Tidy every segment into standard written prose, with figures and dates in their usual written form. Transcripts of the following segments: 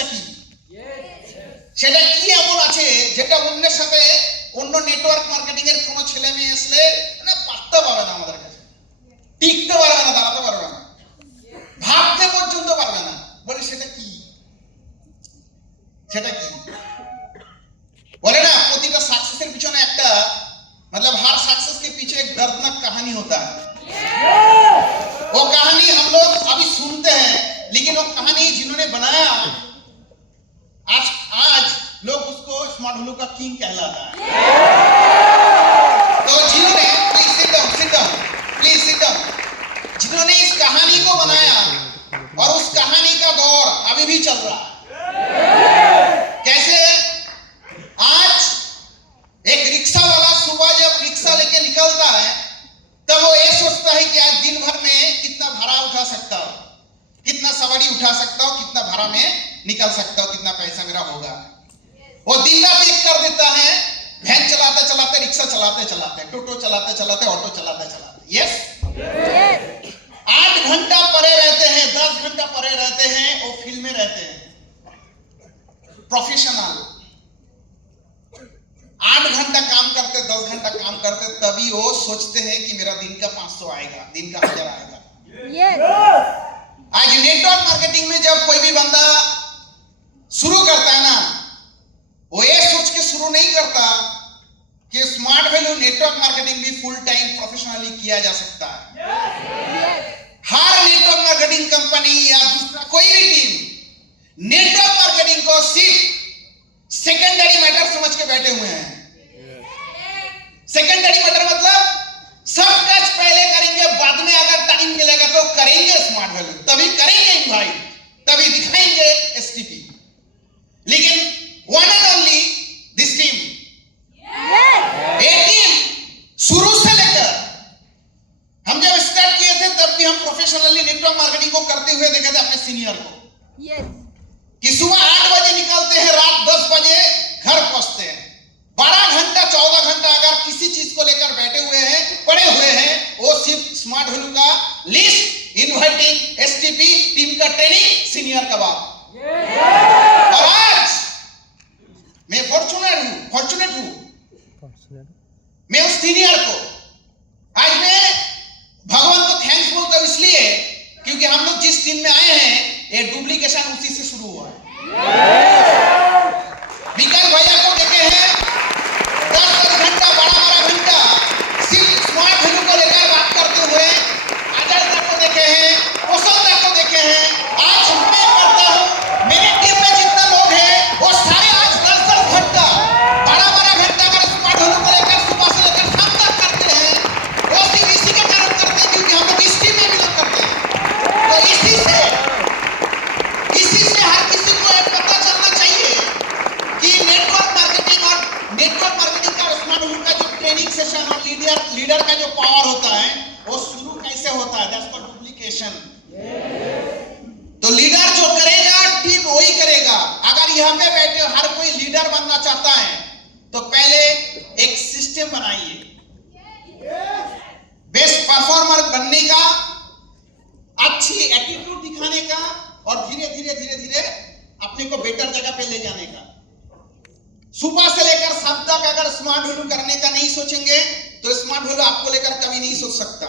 জিনিসটা কি, সেটা কি এমন আছে যেটা অন্যের সাথে অন্য নেটওয়ার্ক মার্কেটিং এর কোনো ছেলে মেয়ে আসলে মানে পাত্তা পাবে না, আমাদের কাছে টিকতে পারবে না, দাঁড়াতে পারবে না, ভাবতে পর্যন্ত পারবে না। বলে সেটা কি, সেটা কি? बोले ना প্রতিটা সাকসেসের পিছনে একটা मतलब हर सक्सेस के पीछे एक दर्दनाक कहानी होता है। वो कहानी हम लोग अभी सुनते हैं, लेकिन वो कहानी जिन्होंने बनाया आज लोग उसको स्मार्ट हुलू का किंग कहलाता है। तो जिन्होंने प्लीज सिट डाउन, जिन्होंने इस कहानी को बनाया और उस कहानी का दौर अभी भी चल रहा है। कैसे? आज एक रिक्शा वाला सुबह जब रिक्शा लेके निकलता है तब वो ये सोचता है कि आज दिन भर में कितना भाड़ा उठा सकता हूं, कितना सवारी उठा सकता हूं, कितना भाड़ा में निकल सकता हूं, कितना पैसा मेरा होगा। वो दिन रात एक कर देता है, वैन चलाते चलाते, रिक्शा चलाते चलाते, टोटो चलाते चलाते, ऑटो चलाते चलाते। यस, 8 घंटा परे रहते हैं, 10 घंटा परे रहते हैं, वो फील्ड में रहते हैं, प्रोफेशनल 8 घंटा काम करते, 10 घंटा काम करते, तभी वो सोचते हैं कि मेरा दिन का 500 आएगा, दिन का 1000 आएगा। आज नेटवर्क मार्केटिंग में जब कोई भी बंदा शुरू करता है ना, वो ये सोच के शुरू नहीं करता कि स्मार्ट वैल्यू नेटवर्क मार्केटिंग भी फुल टाइम प्रोफेशनली किया जा सकता है। हर नेटवर्क मार्केटिंग कंपनी या दूसरा कोई भी टीम नेटवर्क मार्केटिंग को सिर्फ सेकेंडरी मैटर समझ के बैठे हुए हैं। सेकेंडरी मैटर मतलब सब काज पहले करेंगे, बाद में अगर टाइम मिलेगा तो करेंगे स्मार्ट वैल्यू, तभी करेंगे इनवाइट, तभी दिखाएंगे एसटीपी। लेकिन one and only this team, ये टीम शुरू से लेकर हम जब स्टार्ट किए थे तब भी हम प्रोफेशनली नेटवर्क मार्केटिंग को करते हुए देखे थे अपने सीनियर को। कि सुबह 8 बजे निकलते हैं, रात 10 बजे घर पहुंचते हैं, 12 घंटा 14 घंटा अगर किसी चीज को लेकर बैठे हुए हैं, पड़े हुए हैं, वो सिर्फ स्मार्ट वैल्यू का लिस्ट, इनवाइटिंग, एसटीपी, टीम का ट्रेनिंग, सीनियर का बात। और आज मैं फॉर्चुनेट हूं, मैं उस सीनियर को आज मैं भगवान को थैंक्स बोलता हूं, इसलिए क्योंकि हम लोग जिस टीम में आए हैं ये डुप्लीकेशन उसी से शुरू हुआ है। विकास भैया को देखे हैं 10 घंटा, 12 घंटा सिर्फ स्मार्ट वैल्यू को लेकर बात करते हुए, अजय दा को देखे हैं, कौशल दा को देखे हैं। आज मैं करता हूं, मेरी टीम में जितने लोग हैं वो सारे आज 10 घंटा, 12 घंटा अगर स्मार्ट वैल्यू को लेकर सुबह से लेकर शाम तक करते हैं, वो सिर्फ इसी के कारण करते हैं क्योंकि हम लोग इस टीम में बिलोंग करते हैं। तो इसी से हर किसी को ये पता चलना चाहिए कि नेटवर्क मार्केटिंग का स्मार्ट वैल्यू का जो ट्रेनिंग सेशन और लीडर का जो पावर होता है वो शुरू कैसे होता है। That's called duplication. तो लीडर जो करेगा टीम वही करेगा। अगर यहाँ पे बैठे हर कोई लीडर बनना चाहता है तो पहले एक सिस्टम बनाइए, बेस्ट परफॉर्मर बनने का, अच्छी एटीट्यूड दिखाने का और धीरे धीरे अपने को बेटर जगह पे ले जाने का। सुबह से लेकर शाम तक अगर स्मार्ट वैल्यू करने का नहीं सोचेंगे तो स्मार्ट वैल्यू आपको लेकर कभी नहीं सोच सकता।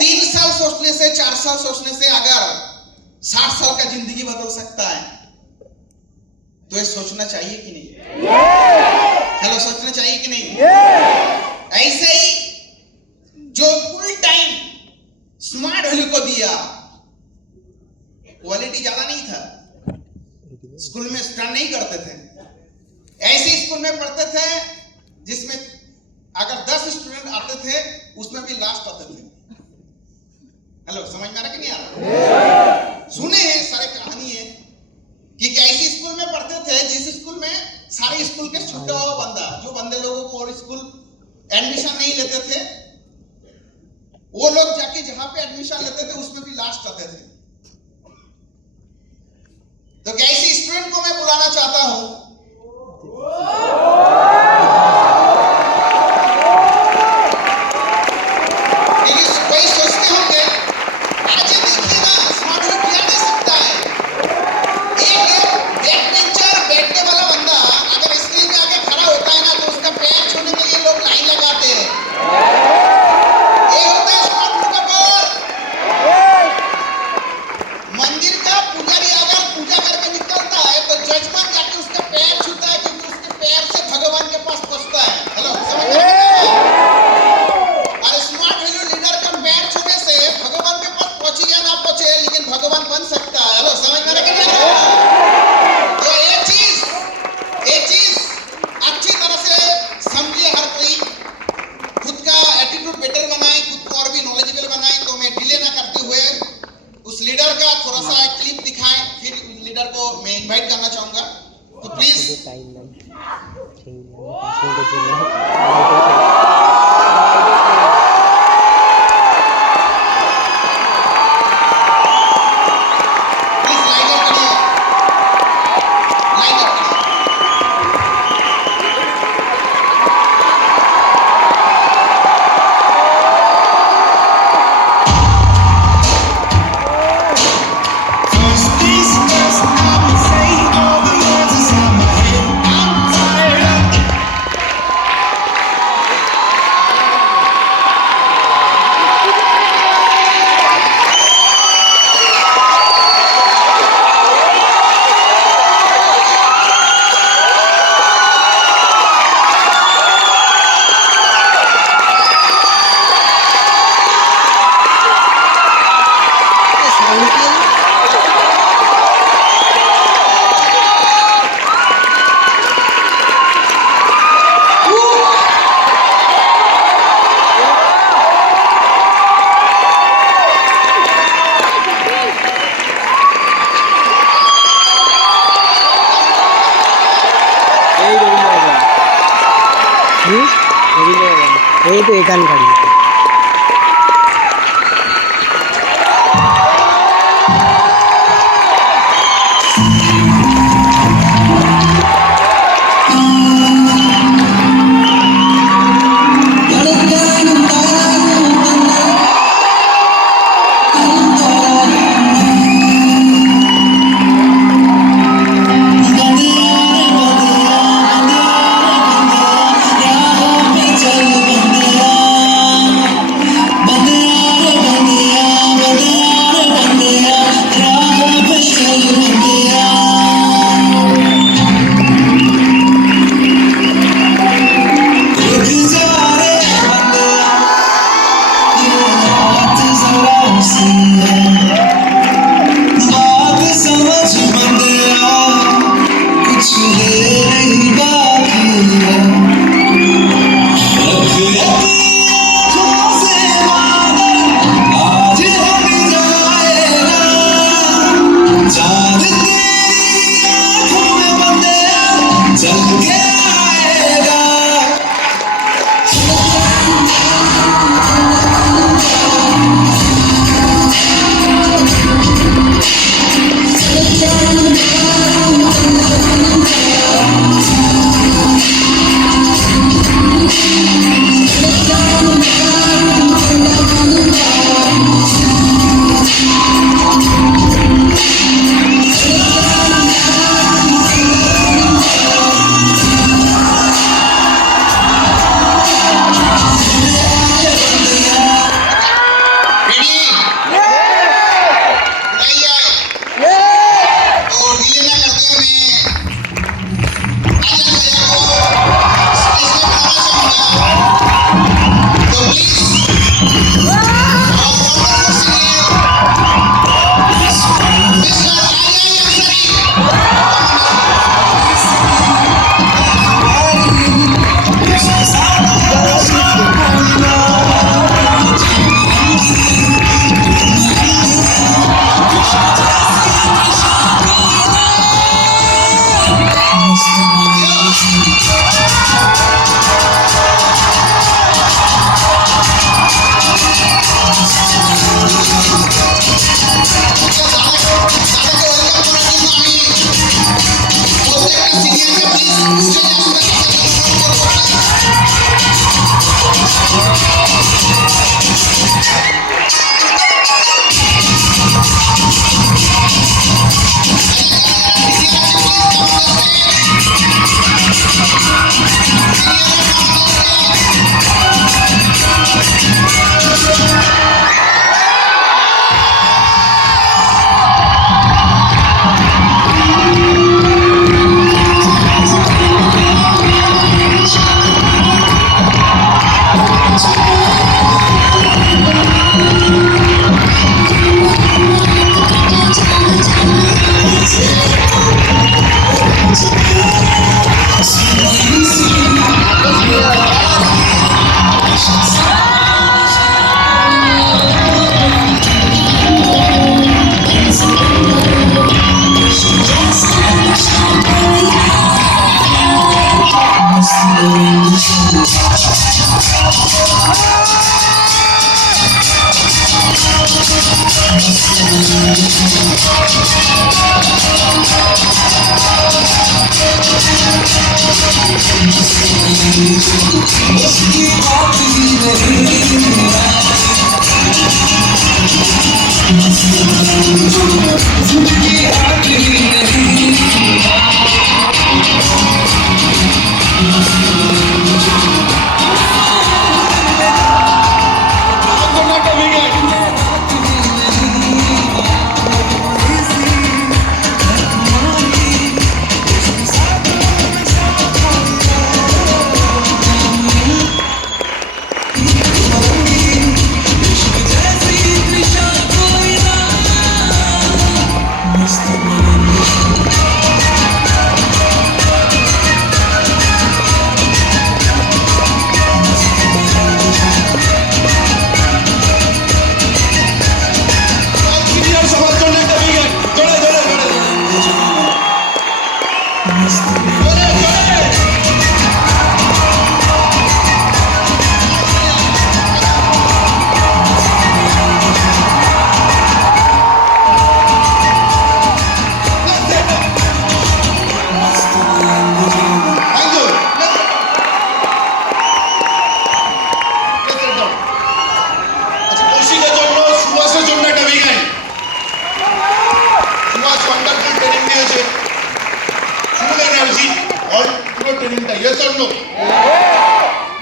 3 साल सोचने से, 4 साल सोचने से अगर 60 साल का जिंदगी बदल सकता है तो ये सोचना चाहिए कि नहीं? हेलो, सोचना चाहिए कि नहीं? ऐसे ही जो फुल टाइम स्मार्ट वैल्यू को दिया, क्वालिटी ज्यादा नहीं था, स्कूल में स्टडी नहीं करते थे, ऐसे स्कूल में पढ़ते थे जिसमें अगर 10 स्टूडेंट आते थे उसमें भी लास्ट आते थे। हेलो, समझ में आ रहा कि नहीं आ रहा? सुने हैं सारे कहानी है कि कैसे स्कूल में पढ़ते थे जिस स्कूल में सारे स्कूल के छुट्टा हुआ बंदा, जो बंदे लोगों को और स्कूल एडमिशन नहीं लेते थे, वो लोग जाके जहां पे एडमिशन लेते थे उसमें भी लास्ट आते थे। तो कैसे स्टूडेंट को मैं बुलाना चाहता हूं, कोई सोचते होंगे आज देखिए ना स्मार्ट वैल्यू क्या दे सकता है। लीडर का थोड़ा सा एक क्लिप दिखाएं, फिर लीडर को मैं इनवाइट करना चाहूंगा, तो प्लीज। এই তো এখানকার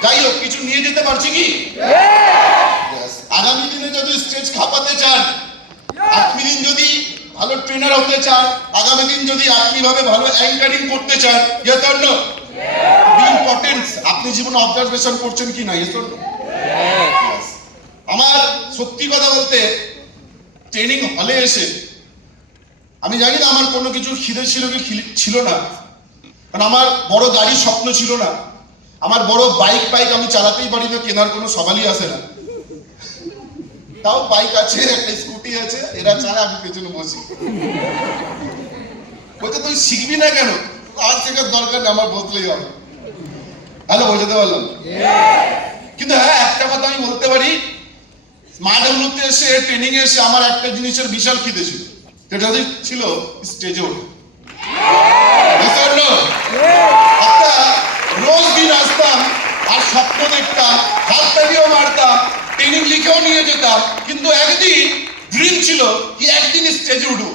যাই হোক কিছু নিয়ে যেতে পারছি কি? আগামী দিনে যদি স্টেজ খাপাতে চান, আপনি দিন যদি ভালো ট্রেনার হতে চান, আগামী দিন যদি আপনি ভাবে ভালো অ্যাঙ্কারিং করতে চান, ইয়েস অর নো? ইম্পর্টেন্স আপনি জীবনে অবজারভেশন করছেন কি না, ইয়েস অর নো? আমার সত্যি কথা বলতে ট্রেনিং হলে এসে আমি জানি না আমার কোনো কিছু খিদে ছিল কি ছিল না, কারণ আমার বড় গাড়ির স্বপ্ন ছিল না, আমার বড় বাইক আমি চালাতেই পারি না, কেনার কোনো সবালই আসে না। তাও বাইক আছে, একটা স্কুটি আছে, এরা চালা, আমি পেছনে বসি। বলছে তুই শিখবি না কেন? আজ থেকে দরকার নেই, আমার বসলেই হবে। হ্যালো, বোঝাতে পারলাম? কিন্তু হ্যাঁ, একটা কথা আমি বলতে পারি, স্মার্ট ডেভেলপতে এসে ট্রেনিং এসে আমার একটা জিনিসের বিশাল খিদে ছিল, যেটা ছিল স্টেজে ওঠা। একটা রোজ দিন আসতাম আর স্বপ্ন দেখতাম, হাত তালিও মারতাম, ট্রেনিং লিখেও নিয়ে যেতাম, কিন্তু একদিন ড্রিম ছিল কি একদিন স্টেজে উঠবো।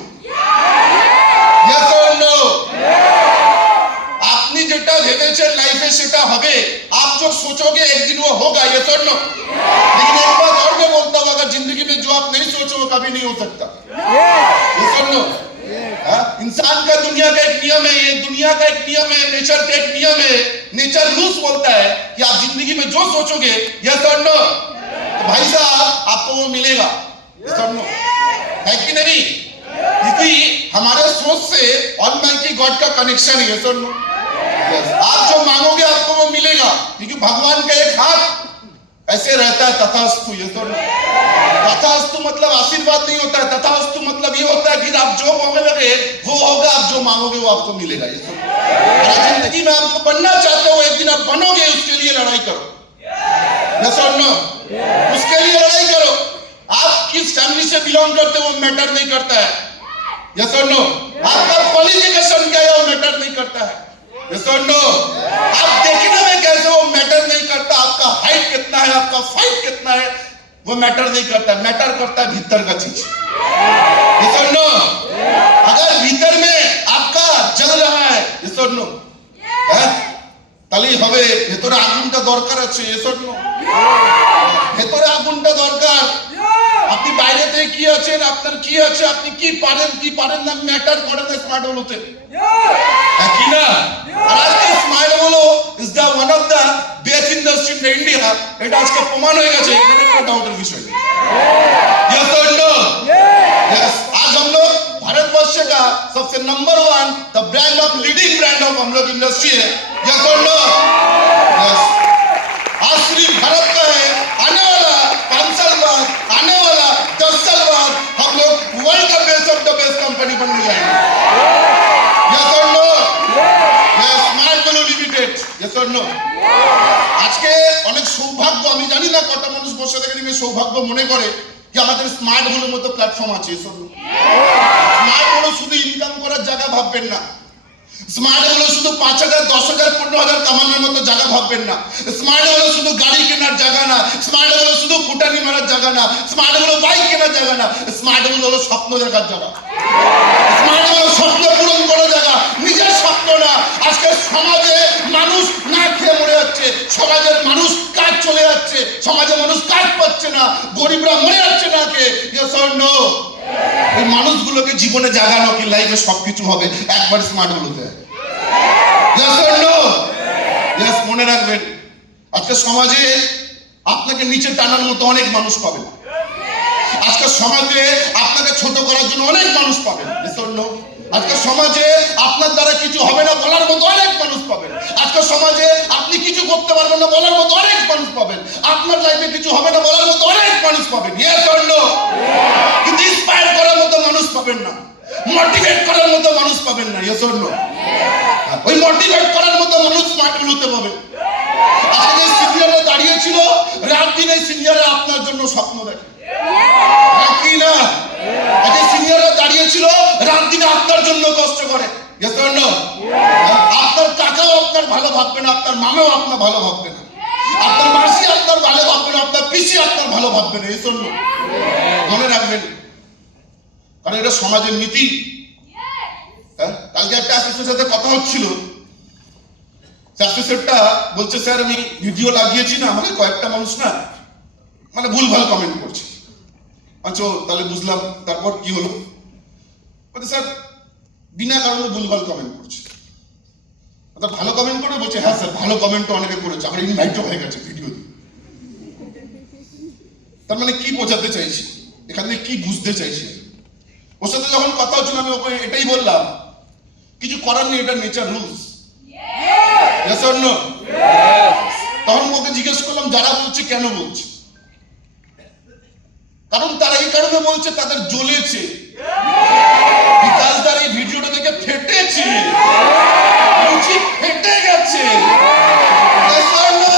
আপনি যেটা ভেবেছেন লাইফে সেটা হবে, आप जो सोचोगे एक दिन वो होगा, ये तो नो। लेकिन एक बात और मैं बोलता हूँ, अगर जिंदगी में जो आप नहीं सोचो वो कभी नहीं हो सकता, ये तो नो। इंसान का दुनिया का एक नियम है, ये दुनिया का एक नियम है, नेचर का एक नियम है। नेचर रूल्स बोलता है कि आप जिंदगी में जो सोचोगे, यस और नो, तो भाई साहब आपको वो मिलेगा, यस और नो, है कि नहीं? क्योंकि हमारे सोच से ऑलमाइटी गॉड का कनेक्शन है, यस और नो। आप जो मांगोगे आपको वो मिलेगा, क्योंकि भगवान का एक हाथ ऐसे रहता है, तथास्तु, यस और नो। तथास्तु मतलब आशीर्वाद नहीं होता है, तथास्तु मतलब ये होता है कि आप जो मांगोगे वो होगा, आप जो मांगोगे वो आपको मिलेगा, यस और नो। अगर जिंदगी में आपको बनना चाहते हो, एक दिन आप बनोगे, उसके लिए लड़ाई करो, यस और नो। उसके लिए लड़ाई करो। आप किस फैमिली से बिलोंग करते हो वो मैटर नहीं करता है, यस और नो। आपका क्वालिफिकेशन क्या है वो मैटर नहीं करता है, यस और नो। आप देखने में कैसे वो मैटर नहीं करता, आपका हाइट कितना है, आपका फाइट कितना है वो मैटर नहीं करता, मैटर करता है भीतर का चीज, यस और नो। अगर भीतर में आपका जल रहा है, यस और नो, তাহলেই হবে। ভেতরে আগুনটা দরকার আছে, यस और नो। ভেতরে আগুনটা দরকার। আপনি বাইরে থেকে কি আছেন, আপনার কি আছে, আপনি কি পারেন না ম্যাটার করে না স্মার্ট হলোতে, কি না? আর আজকে স্মার্ট হলো is the one of the best industry in India, এটা আজকে প্রমাণ হয়ে গেছে, এখানে কোনো ডাউটের বিষয় নেই, यस और नो। यस, आज हम लोग भारतवर्ष का सबसे number 1 the brand of leading brand of हम लोग इंडस्ट्री है, यस और नो। यस, आज सिर्फ भारत का है, आने वाला 5 साल बाद, आने वाला 10 साल बाद हम लोग वर्ल्ड का best of the best company बन जाएंगे, यस और no. Yes, Smart Value Limited, yes और नो। আজকে অনেক সৌভাগ্য, আমি জানি না কত মানুষ বসে থেকে সৌভাগ্য মনে করে কি আমাদের স্মার্ট ভ্যালুর মতো প্ল্যাটফর্ম আছে, यस और नो। স্মার্ট ভ্যালু শুধু ইনকাম করার জায়গা ভাববেন না, স্মার্ট হলো শুধু 5,000, 10,000, 15,000 কামানোর মতো জায়গা ভাববেন না। স্মার্ট হলো শুধু গাড়ি কেনার জায়গা না, স্মার্ট হলো শুধু ফুটানি মারার জায়গা না, স্মার্ট হলো বাইক কেনার জায়গা না, স্মার্ট হলো স্বপ্ন দেখার জায়গা, স্মার্ট হলো স্বপ্ন পূরণ করার জায়গা, নিজের স্বপ্ন না। আজকে সমাজে মানুষ না খেয়ে মরে যাচ্ছে, সমাজের মানুষ কাজ চলে যাচ্ছে, সমাজে মানুষ কাজ পাচ্ছে না, গরিবরা মরে যাচ্ছে না কে। Yes or no? এই মানুষগুলোকে জীবনে জাগানো কি লাইফে সবকিছু হবে একবার smart হলোতে। Yes or no? Yes, মনে রাখবেন আজকে সমাজে আপনাকে নিচে টানার মতো অনেক মানুষ পাবেন, আজকে সমাজে আপনাকে ছোট করার জন্য অনেক মানুষ পাবেন। Yes or no? আজকে সমাজে আপনার দ্বারা কিছু হবে না বলার মতো অনেক মানুষ পাবেন, আজকে সমাজে আপনি কিছু করতে পারবেন না বলার মতো অনেক মানুষ পাবেন, আপনার লাইফে কিছু হবে না বলার মতো অনেক মানুষ পাবেন। Yes or no? কিন্তু ইন্সপায়ার করার মতো মানুষ পাবেন না, মোটিভেট করার মতো মানুষ পাবেন না। Yes or no? ওই মোটিভেট করার মতো মানুষ স্মার্ট হতে পাবে। আজকে সিনিয়ররা দাঁড়িয়ে ছিল, রাত দিন এই সিনিয়ররা আপনার জন্য স্বপ্ন দেখে, কি না? আজকে সিনিয়ররা দাঁড়িয়ে ছিল, রাত দিনে আপনার জন্য কষ্ট করে। Yes or no? আপনার কাকাও আপনার ভালো ভাববে না, আপনার মামাও আপনার ভালো ভাববে না, আপনার মাসি আপনার ভালো ভাববে না, আপনার পিসি আপনার ভালো ভাববে না। Yes or no? মনে রাখবেন, কারণ এটা সমাজের নীতি। কালকে একটা অ্যাসোসিয়েটের সাথে কথা হচ্ছিল, অ্যাসোসিয়েটটা বলছে স্যার আমি ভিডিও লাগিয়েছি না, আমাকে কয়েকটা মানুষ না মানে ভুলভাল কমেন্ট করছে। আচ্ছা তাহলে বুঝলাম, তারপর কি হলো? বলছে স্যার বিনা কারণে ভুলভাল কমেন্ট করছে। ভালো কমেন্ট করে বলছে হ্যাঁ স্যার ভালো কমেন্টও অনেকে করেছে, আমার ইনভাইটও হয়ে গেছে ভিডিও দিয়ে। তার মানে কি বোঝাতে চাইছি, এখানে কি বুঝতে চাইছি? ওর সাথে যখন কথা হচ্ছিল আমি ওকে এটাই বললাম, কিছু করার নেই, এটা nature rules. Yes or no? তখন ওকে জিজ্ঞেস করলাম যারা বলছে কেন বলছে, কারণ তারা এই কারণে বলছে তাদের জ্বলেছে, বিকাশ দার এই ভিডিওটা দেখে ফেটেছে, রুচি ফেটে গেছে। Yes or no?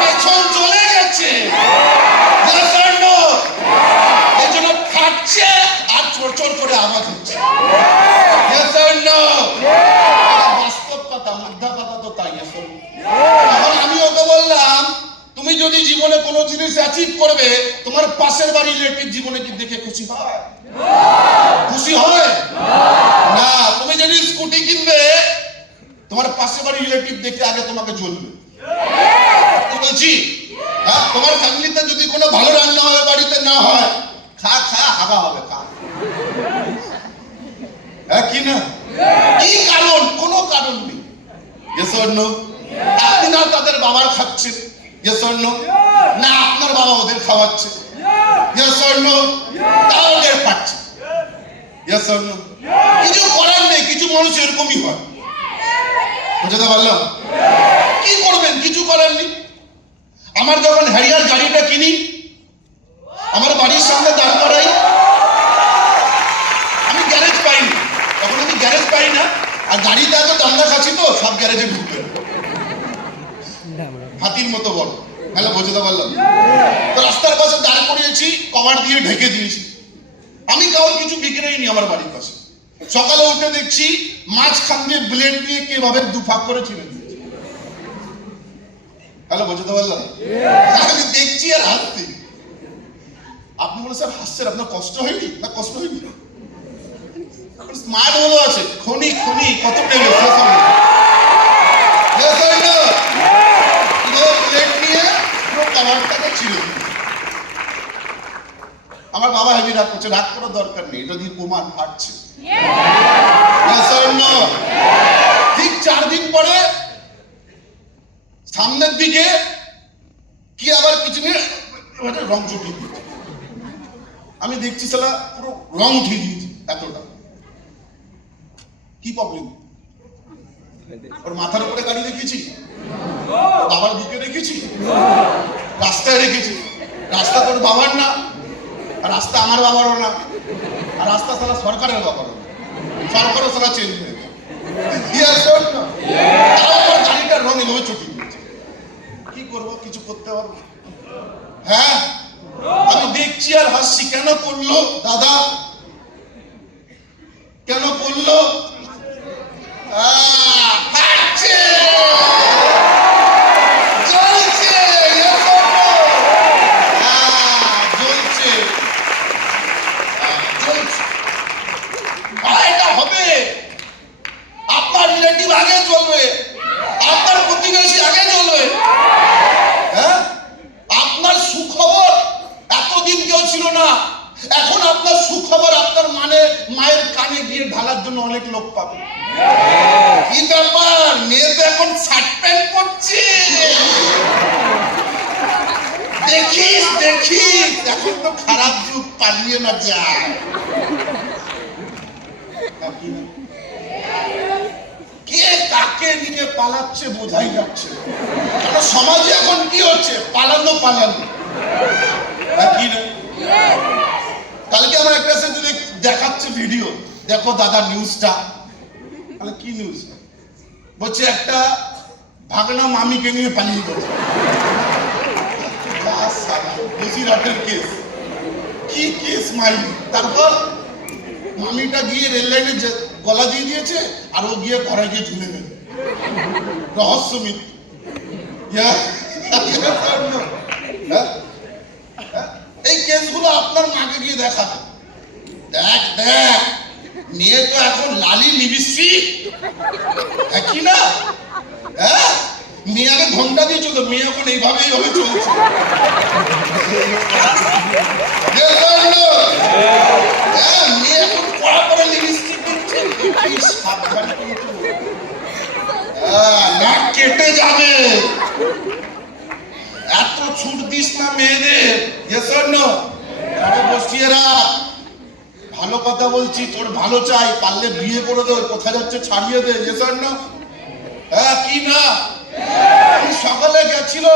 পেছন চলে গেছে। Yes or no? এই জন্য ফাটছে আর চোর করে আওয়াজ হচ্ছে। Yes or no? বাস্তব কথা, মুদ্রা কথা তো তাই। Yes or no? এখন আমি ওকে বললাম তুমি যদি জীবনে কোনো জিনিস অ্যাচিভ করবে, তোমার পাশের বাড়ি রিলেটিভ জীবনে কি দেখে খুশি হয়? খুশি হয় না। তুমি যদি স্কুটি কিনবে, তোমার পাশের বাড়ি রিলেটিভ দেখে আগে তোমাকে জ্বলবে। বলছি হ্যাঁ, তোমার ফ্যামিলিতে যদি কোনো ভালো রান্না হয় বাড়িতে না হয়, খা খা হাগা হবে, খা। হ্যাঁ কি না? কি কারণ? কোনো কারণ নেই। Yes or no? আপনি না তাদের বাবার খাচ্ছেন। Yes or no? না আপনার বাবা ওদের খাওয়াচ্ছে। Yes or no? তাও ওদের পাচ্ছে। Yes or no? কিছু করার নেই, কিছু মানুষ এরকমই হয়। বুঝতে পারলাম? কি করবেন? কিছু করার নেই। আমার যখন হ্যারিয়ার গাড়িটা কিনি, আমার বাড়ির সামনে দাঁড় করাই, আমি গ্যারেজ পাইনি, তখন আমি গ্যারেজ পাই না, আর গাড়িতে এত দাঙ্গা খাচ্ছি তো সব গ্যারেজে ঢুকবে হাতির মতো বড়। হ্যালো, বুঝতে পারলাম? তো রাস্তার পাশে দাঁড় করিয়েছি, কভার দিয়ে ঢেকে দিয়েছি। আমি কাউর কিছু বিক্রেইনি আমার বাড়ির পাশে। সকালে উঠে দেখছি মাঝখান দিয়ে ব্লেড দিয়ে কিভাবে দুফাক করে ছিঁড়ে দিয়েছে। হ্যালো, বুঝতে পারলাম? আমি দেখছি আর হাসছি। আপনি বলে স্যার হাসছেন, আপনার কষ্ট হয়নি? না কষ্ট হয়নি, স্মার্ট হলো আছে, খনি খনি কত টেনে শেষ হবে। আমার বাবা হেভি রাগ করছে, রাগ করার দরকার নেই, এটা দিয়ে প্রমাণ ফাটছে। ঠিক 4 দিন পরে সামনের দিকে কি আবার কিছু নিয়ে রং চটিয়ে দিয়েছে। আমি দেখছি সালা পুরো রং উঠিয়ে দিয়েছে, এতটা কি প্রবলেম? ওর মাথার উপরে গাড়ি রেখেছি, বাবার বুকে রেখেছি, রাস্তায় রেখেছি। রাস্তা তোর বাবার না, আর রাস্তা আমার বাবারও না, আর রাস্তা সারা সরকারের বাবারও না, সরকারও সারা চেঞ্জ হয়ে গেছে। গাড়িটার রং এভাবে চটিয়ে দিয়েছে। কি করবো? কিছু করতে পারবো? হ্যাঁ, আমি দেখছি আর হাসছি। কেন করলো দাদা? কেন করলো? জন্য অনেক লোক পাবে। কি ব্যাপার, মেয়ে তো এখন শার্ট প্যান্ট পরছে। দেখিস দেখিস, এখন তো খারাপ যুগ, পালিয়ে না যায়। কে কাকে নিয়ে পালাচ্ছে বোঝাই যাচ্ছে। কারণ সমাজে এখন কি হচ্ছে, পালানো পালানো। কি না, কালকে আমার একটা সাথে দেখাচ্ছে ভিডিও, দেখো দাদা নিউজটা। তাহলে কি নিউজ বলছে, একটা ভাগনা মামিকে নিয়ে পালিয়ে গেছে। গুজরাটের কেস, কি কেস মাইনি। তারপর মামিটা গিয়ে রেল লাইনে গলা দিয়ে দিয়েছে, আর ও গিয়ে ঘরে গিয়ে ঝুলে গেল, রহস্য মৃত্যু। এই কেসগুলো আপনার মাকে গিয়ে দেখাবে। দেখ দেখ, মেয়ে তো এখন লালি লিপস্টিক, কি না? হ্যাঁ, মেয়ে আগে ঘন্টা দিয়ে চলতো, মেয়ে এখন এইভাবেই হবে চলছে। মেয়ে এখন পড়া পড়া লিপস্টিক দিচ্ছে, সাবধান কিন্তু নাক কেটে যাবে। এত ছুট দিস না মেয়েদের। বসিয়ে রাখ, ভালো কথা বলছি, তোর ভালো চাই, পারলে বিয়ে করে দে, কোথায় যাচ্ছে ছাড়িয়ে দে। হ্যাঁ কি না, সকালে গেছিল,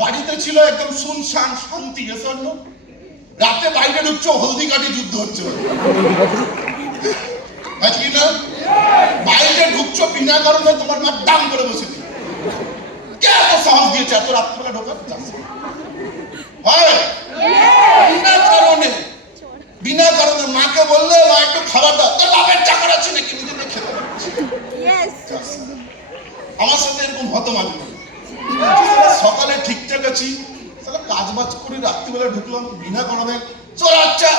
বাড়িতে ছিল একদম শুনশান শান্তি। রাতে বাইরে ঢুকছো, হলদি কাঠি যুদ্ধ হচ্ছে। কি না, বাইরে ঢুকছো বিনা কারণে, তোমার মা দাম করে বসে দিল। কে এত সাহস দিয়েছে এত রাত্রিবেলা ঢোকার? বিনা কারণে মাকে বললে, মা একটু খাবার দাও, তোর বাপের চাকর আছে নাকি, নিজে খেতে পারছি। আমার সাথে এরকম হতো মাঝে মাঝে। সকালে ঠিকঠাক আছি, কাজ বাজ করে রাত্রিবেলা ঢুকলাম বিনা কারণে, চল আচ্ছা।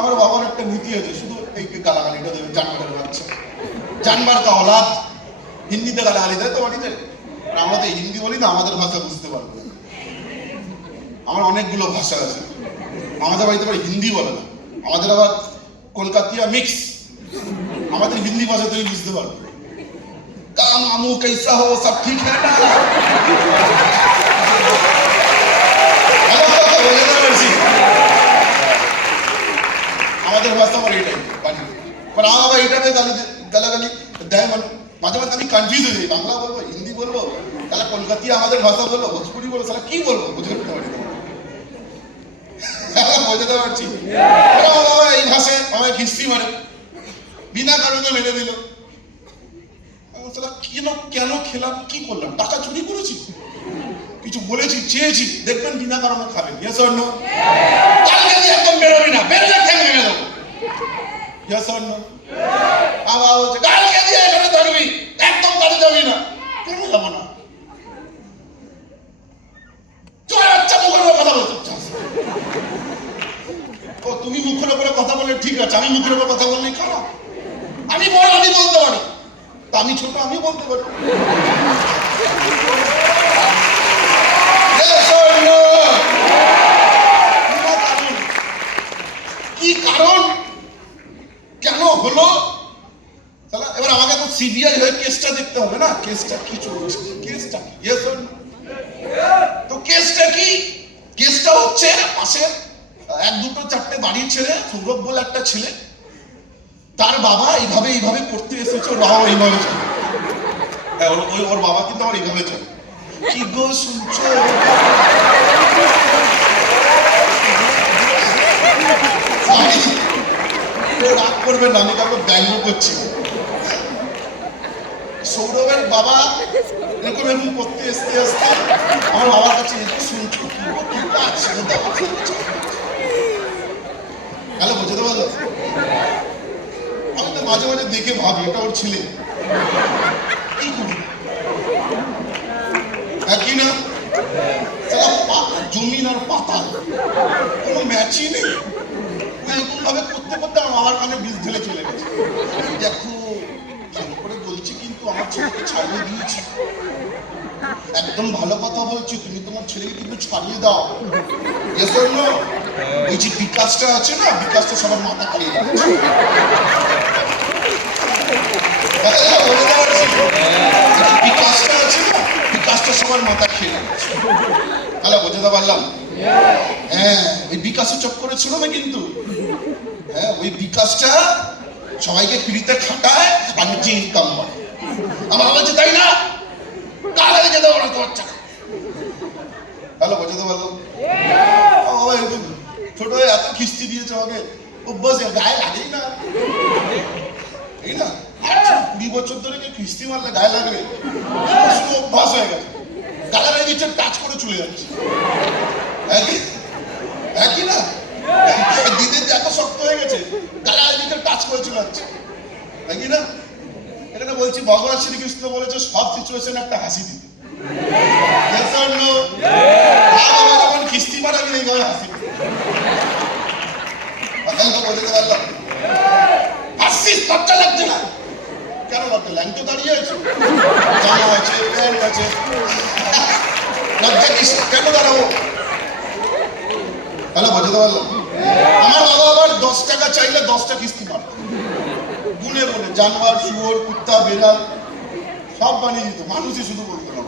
আমার বাবার একটা নীতি আছে, শুধু এই গালাগালিটা দেবে, জানবার বাচ্চা, জানবার কা औलाद। হিন্দিতে গালাগালি দেয় তো বাড়িতে, আমরা তো হিন্দি বলি না, আমাদের ভাষা বুঝতে পারবো। আমার অনেকগুলো ভাষা আছে, আমাদের বাড়িতে আবার হিন্দি বলে না, আমাদের আবার কলকাতিয়া মিক্স, আমাদের হিন্দি ভাষা তুমি বুঝতে পারবে। কাম আমু कैसा हो, सब ठीक है ना? আমাদের ভাষা আমার এটাই বাড়ি, মানে আমার এটাতে গালাগালি দেয়। মানে মাঝে মাঝে আমি কনফিউজ হয়ে যাই, বাংলা বলবো হিন্দি বলবো, তাহলে কলকাতিয়া আমাদের ভাষা বলবো, ভোজপুরি বলবো, তাহলে কি বলবো বুঝে উঠতে পারি না। বোঝাতে পারছি এই ভাষায় আমায় খিস্তি মারে, বিনা কারণে মেরে দিল। কেন কেন খেলাম, কি করলাম, টাকা চুরি করেছি, কিছু বলেছি, চেয়েছি, দেখবেন বিনা কারণে খাবেন। Yes or no? কালকে দিয়ে একদম বেরোবি না, বেরোলে ঠ্যাং ভেঙে দেবো। Yes or no? বাবা বলছে কালকে দিয়ে এখানে থাকবি, একদম কাজে যাবি না। কেন যাবো না? চল আচ্ছা, মুখের উপরে কথা বলছো। ও তুমি মুখের উপরে কথা বললে ঠিক আছে, আমি মুখের উপরে কথা বললেই খারাপ। আমি বড়, আমি বলতে পারি, তা আমি ছোট, আমি বলতে পারি। কি কারণ, কেন হলো? এবার আমাকে তো সিবিআই হয়ে কেসটা দেখতে হবে না, কেসটা কি চলছে, কেসটা কি? তো কেসটা কি? কেসটা হচ্ছে পাশের এক দুটো চারটে বাড়ির ছেলে, সৌরভ বলে একটা ছেলে, তার বাবা এইভাবে এইভাবে করতে এসেছে, ওর বাবা এইভাবে চলে। হ্যাঁ, ওর বাবা কিন্তু আমার এইভাবে চলে। কি গো শুনছো? রাগ করবেন না, আমি কাউকে ব্যঙ্গ করছি। সৌরভের বাবা এরকম এরকম করতে আসতে আসতে আমার বাবার কাছে শুনছো, কি কাজ হ্যালো, বোঝাতে পারলো? আমি তো মাঝে মাঝে দেখে ভাবি, এটা ওর ছেলে, কি করি? কি না, জমিন আর পাতাল কোনো ম্যাচই নেই। এরকম ভাবে করতে করতে আমার বাবার কানে বিষ ঢেলে চলে গেছে। দেখো, ভালো করে বলছি, কিন্তু আমার ছেলেকে ছাড়িয়ে দিয়েছি। একদম ভালো কথা বলছি, তুমি তোমার ছেলেকে কিন্তু ছাড়িয়ে দাও। ওই যে বিকাশটা আছে না, বিকাশটা সবার মাথা খেয়ে যাচ্ছে। বিকাশটা আছে না, বিকাশটা সবার মাথা খেয়ে যাচ্ছে। তাহলে বোঝাতে পারলাম? হ্যাঁ, ওই বিকাশের চক্করে ছিল না কিন্তু। হ্যাঁ, ওই বিকাশটা সবাইকে ফ্রিতে খাটায় আর নিজে ইনকাম করে। আমার বলছে তাই না, কালে যেতে পারো তো বাচ্চা। হ্যালো, বোঝাতে পারলাম? ছোট হয়ে এত খিস্তি দিয়েছে আমাকে, অভ্যাস গায়ে লাগেই না। এই না 20 বছর ধরে কেউ খিস্তি মারলে গায়ে লাগবে, শুধু অভ্যাস হয়ে গেছে। গালাগালি দিচ্ছে, টাচ করে চলে যাচ্ছে। একই না, দিদির এত শক্ত হয়ে গেছে, গালাগালি দিচ্ছে, টাচ করে চলে যাচ্ছে। একই না, এখানে বলছি ভগবান শ্রীকৃষ্ণ বলেছে সব সিচুয়েশন একটা হাসি দিতে। যখন খিস্তি মারাবি এইভাবে হাসি দিতে। বোঝাতে পারলাম? হাসিস, লজ্জা লাগছে না? কেন লজ্জা? ল্যাংটো দাঁড়িয়ে আছে, জামা আছে, প্যান্ট আছে, লজ্জা কিস? কেন দাঁড়াবো? তাহলে বোঝাতে পারলাম? আমার বাবা আবার 10 টাকা চাইলে 10টা কিস্তি মারত, গুনে গুনে। জানোয়ার, শুয়োর, কুত্তা, বেড়াল সব বানিয়ে দিত, মানুষই শুধু বলতো না।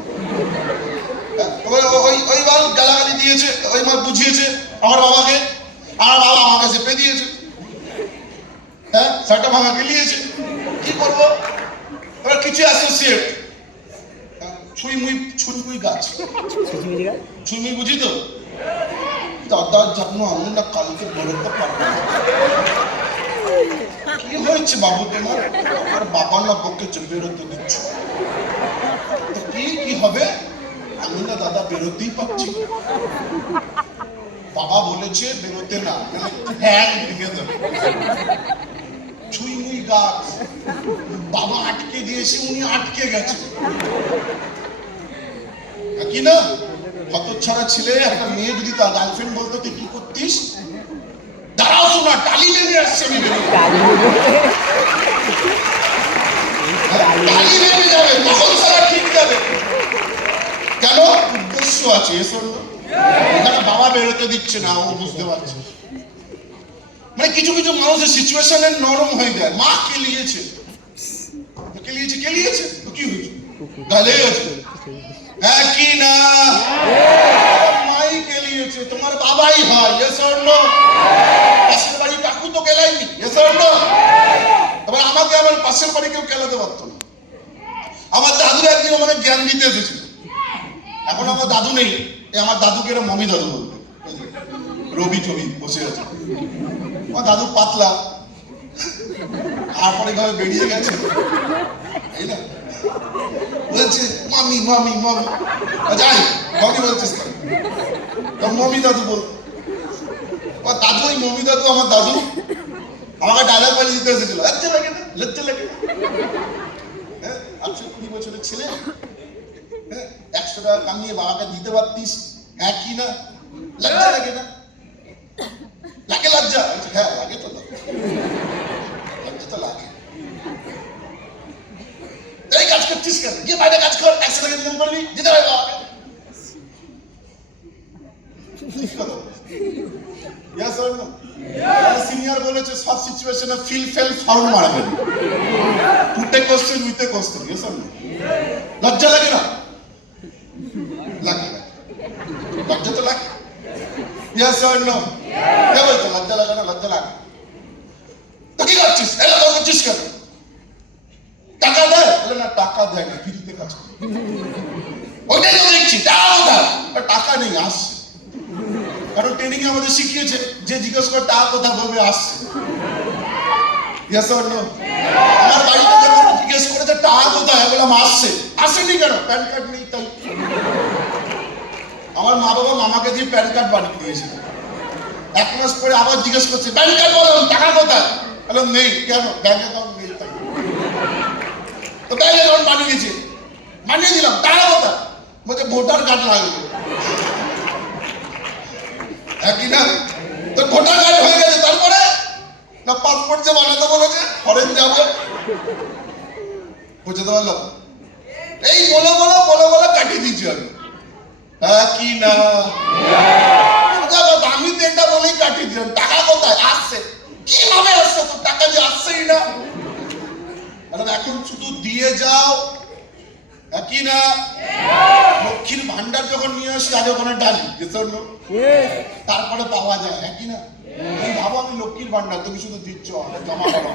ওই মাল গালাগালি দিয়েছে, ওই মাল বুঝিয়েছে আমার বাবাকে, আমার বাবা আমাকে চেপে দিয়েছে। হ্যাঁ, সাটা ভাঙা গেলিয়েছে, কি করবো? এবার কিছু অ্যাসোসিয়েট ছুঁই গাছ, ছুঁই বুঝি তো, দাদার জন্য আমি না কালকে বেরোতে পারবো না। কি হয়েছে বাবু তোমার? আমার বাবা না বকেছে, বেরোতে দিচ্ছ তো কি হবে? আমি না দাদা বেরোতেই পারছি। বাবা বলেছে বেরোতে না, হ্যাঁ ভেঙে দেবে। ছুঁই গাছ, বাবা আটকে দিয়েছে, উনি আটকে গেছে। কি না, হতচ্ছাড়া ছেলে একটা মেয়ে যদি তার গার্লফ্রেন্ড বলতো তুই কি করতিস? দাঁড়াও শোনা, টালি নেমে আসছে, আমি বেরোবো। টালি নেমে যাবে, তখন সারা ঠিক যাবে। কেন? উদ্দেশ্য আছে। এখানে বাবা বেরোতে দিচ্ছে না, ও বুঝতে পারছে। মানে কিছু কিছু মানুষের সিচুয়েশনে নরম হয়ে যায়। মা কেলিয়েছে, কেলিয়েছে তো কি হয়েছে? গালে আছে। হ্যাঁ কি না, মাই কেলিয়েছে, তোমার বাবাই হয়। Yes or no? পাশের বাড়ি কাকু তো কেলাইনি। Yes or no? এবার আমাকে আমার পাশের বাড়ি কেউ কেলাতে পারতো না। আমার দাদু একদিন আমাকে জ্ঞান দিতে এসেছিল। এখন আমার দাদু নেই, আমার দাদুকে এরা মমি দাদু বলতো। রবি টবি বসে আছে, আমার দাদু পাতলা, তারপরে ভাবে বেরিয়ে গেছে। তাই না, বলছে মামি মামি মামি, যাই মামি বলছিস কেন? মমি দাদু বল। দাদু, ওই মমি দাদু, আমার দাদু আমাকে ডায়লগ বাজি দিতে এসেছিল। লজ্জা লাগে না? লজ্জা লাগে না? হ্যাঁ, 20 বছরের ছেলে, হ্যাঁ, 100 টাকা কামিয়ে বাবাকে দিতে পারতিস। হ্যাঁ কি না, লজ্জা লাগে না? লাগে লজ্জা? হ্যাঁ লাগে তো, লজ্জা তো লাগে। এই কাজ করছিস কেন? গিয়ে বাইরে কাজ কর, 100 টাকা দিতে পারবি, দিতে পারবি বাবাকে। সিনিয়র বলেছে সব সিচুয়েশনে ফিল ফেল ফাউল মারাবেন। Put a question with a question. Yes or no? লজ্জা লাগে না? লাগে, লজ্জা তো লাগে। Yes or no? কে বলছে লজ্জা লাগে না? লজ্জা লাগে। তো কি করছিস? এলা তো করছিস কেন? টাকা দেয়? না, টাকা দেয় না, ফ্রিতে কাজ করে। ওইটাই তো দেখছি, টাকা নেই, আসছে। কারণ ট্রেনিং এ আমাদের শিখিয়েছে যে জিজ্ঞেস করে টাকা কোথা বলবে, আসছে। Yes or no? আমার বাড়িতে যখন জিজ্ঞেস করেছে টাকা কোথায়, বললাম আসছে। আসেনি কেন? প্যান কার্ড নেই তাই। আমার মা বাবা মামাকে দিয়ে প্যান কার্ড বানিয়ে দিয়েছিল। 1 মাস পরে আবার জিজ্ঞেস করছে প্যান কার্ড বললাম, টাকা কোথায়? বললাম নেই। কেন? ব্যাংক অ্যাকাউন্ট নেই তাই। তো ব্যাংক অ্যাকাউন্ট বানিয়ে দিয়েছে, বানিয়ে দিলাম, টাকা কোথায়? বলছে ভোটার কার্ড লাগবে। একই না, তো ভোটার কার্ড হয়ে গেছে, তারপরে না পাসপোর্ট যে বানাতে বলেছে, ফরেন যাবো। বুঝতে পারলাম? এই বলে কাটিয়ে দিয়েছি আমি। কি না, আমি তো এটা বলেই কাটিয়ে দিলেন। টাকা কোথায় আসছে? কিভাবে আসছে? তো টাকা যে আসছেই না। ম্যাডাম এখন শুধু দিয়ে যাও, একই না? লক্ষ্মীর ভান্ডার যখন নিয়ে আসি আগে ওখানে ডালি, তারপরে পাওয়া যায়, একই না? তুমি ভাবো আমি লক্ষ্মীর ভান্ডার, তুমি শুধু দিচ্ছ, জমা করো,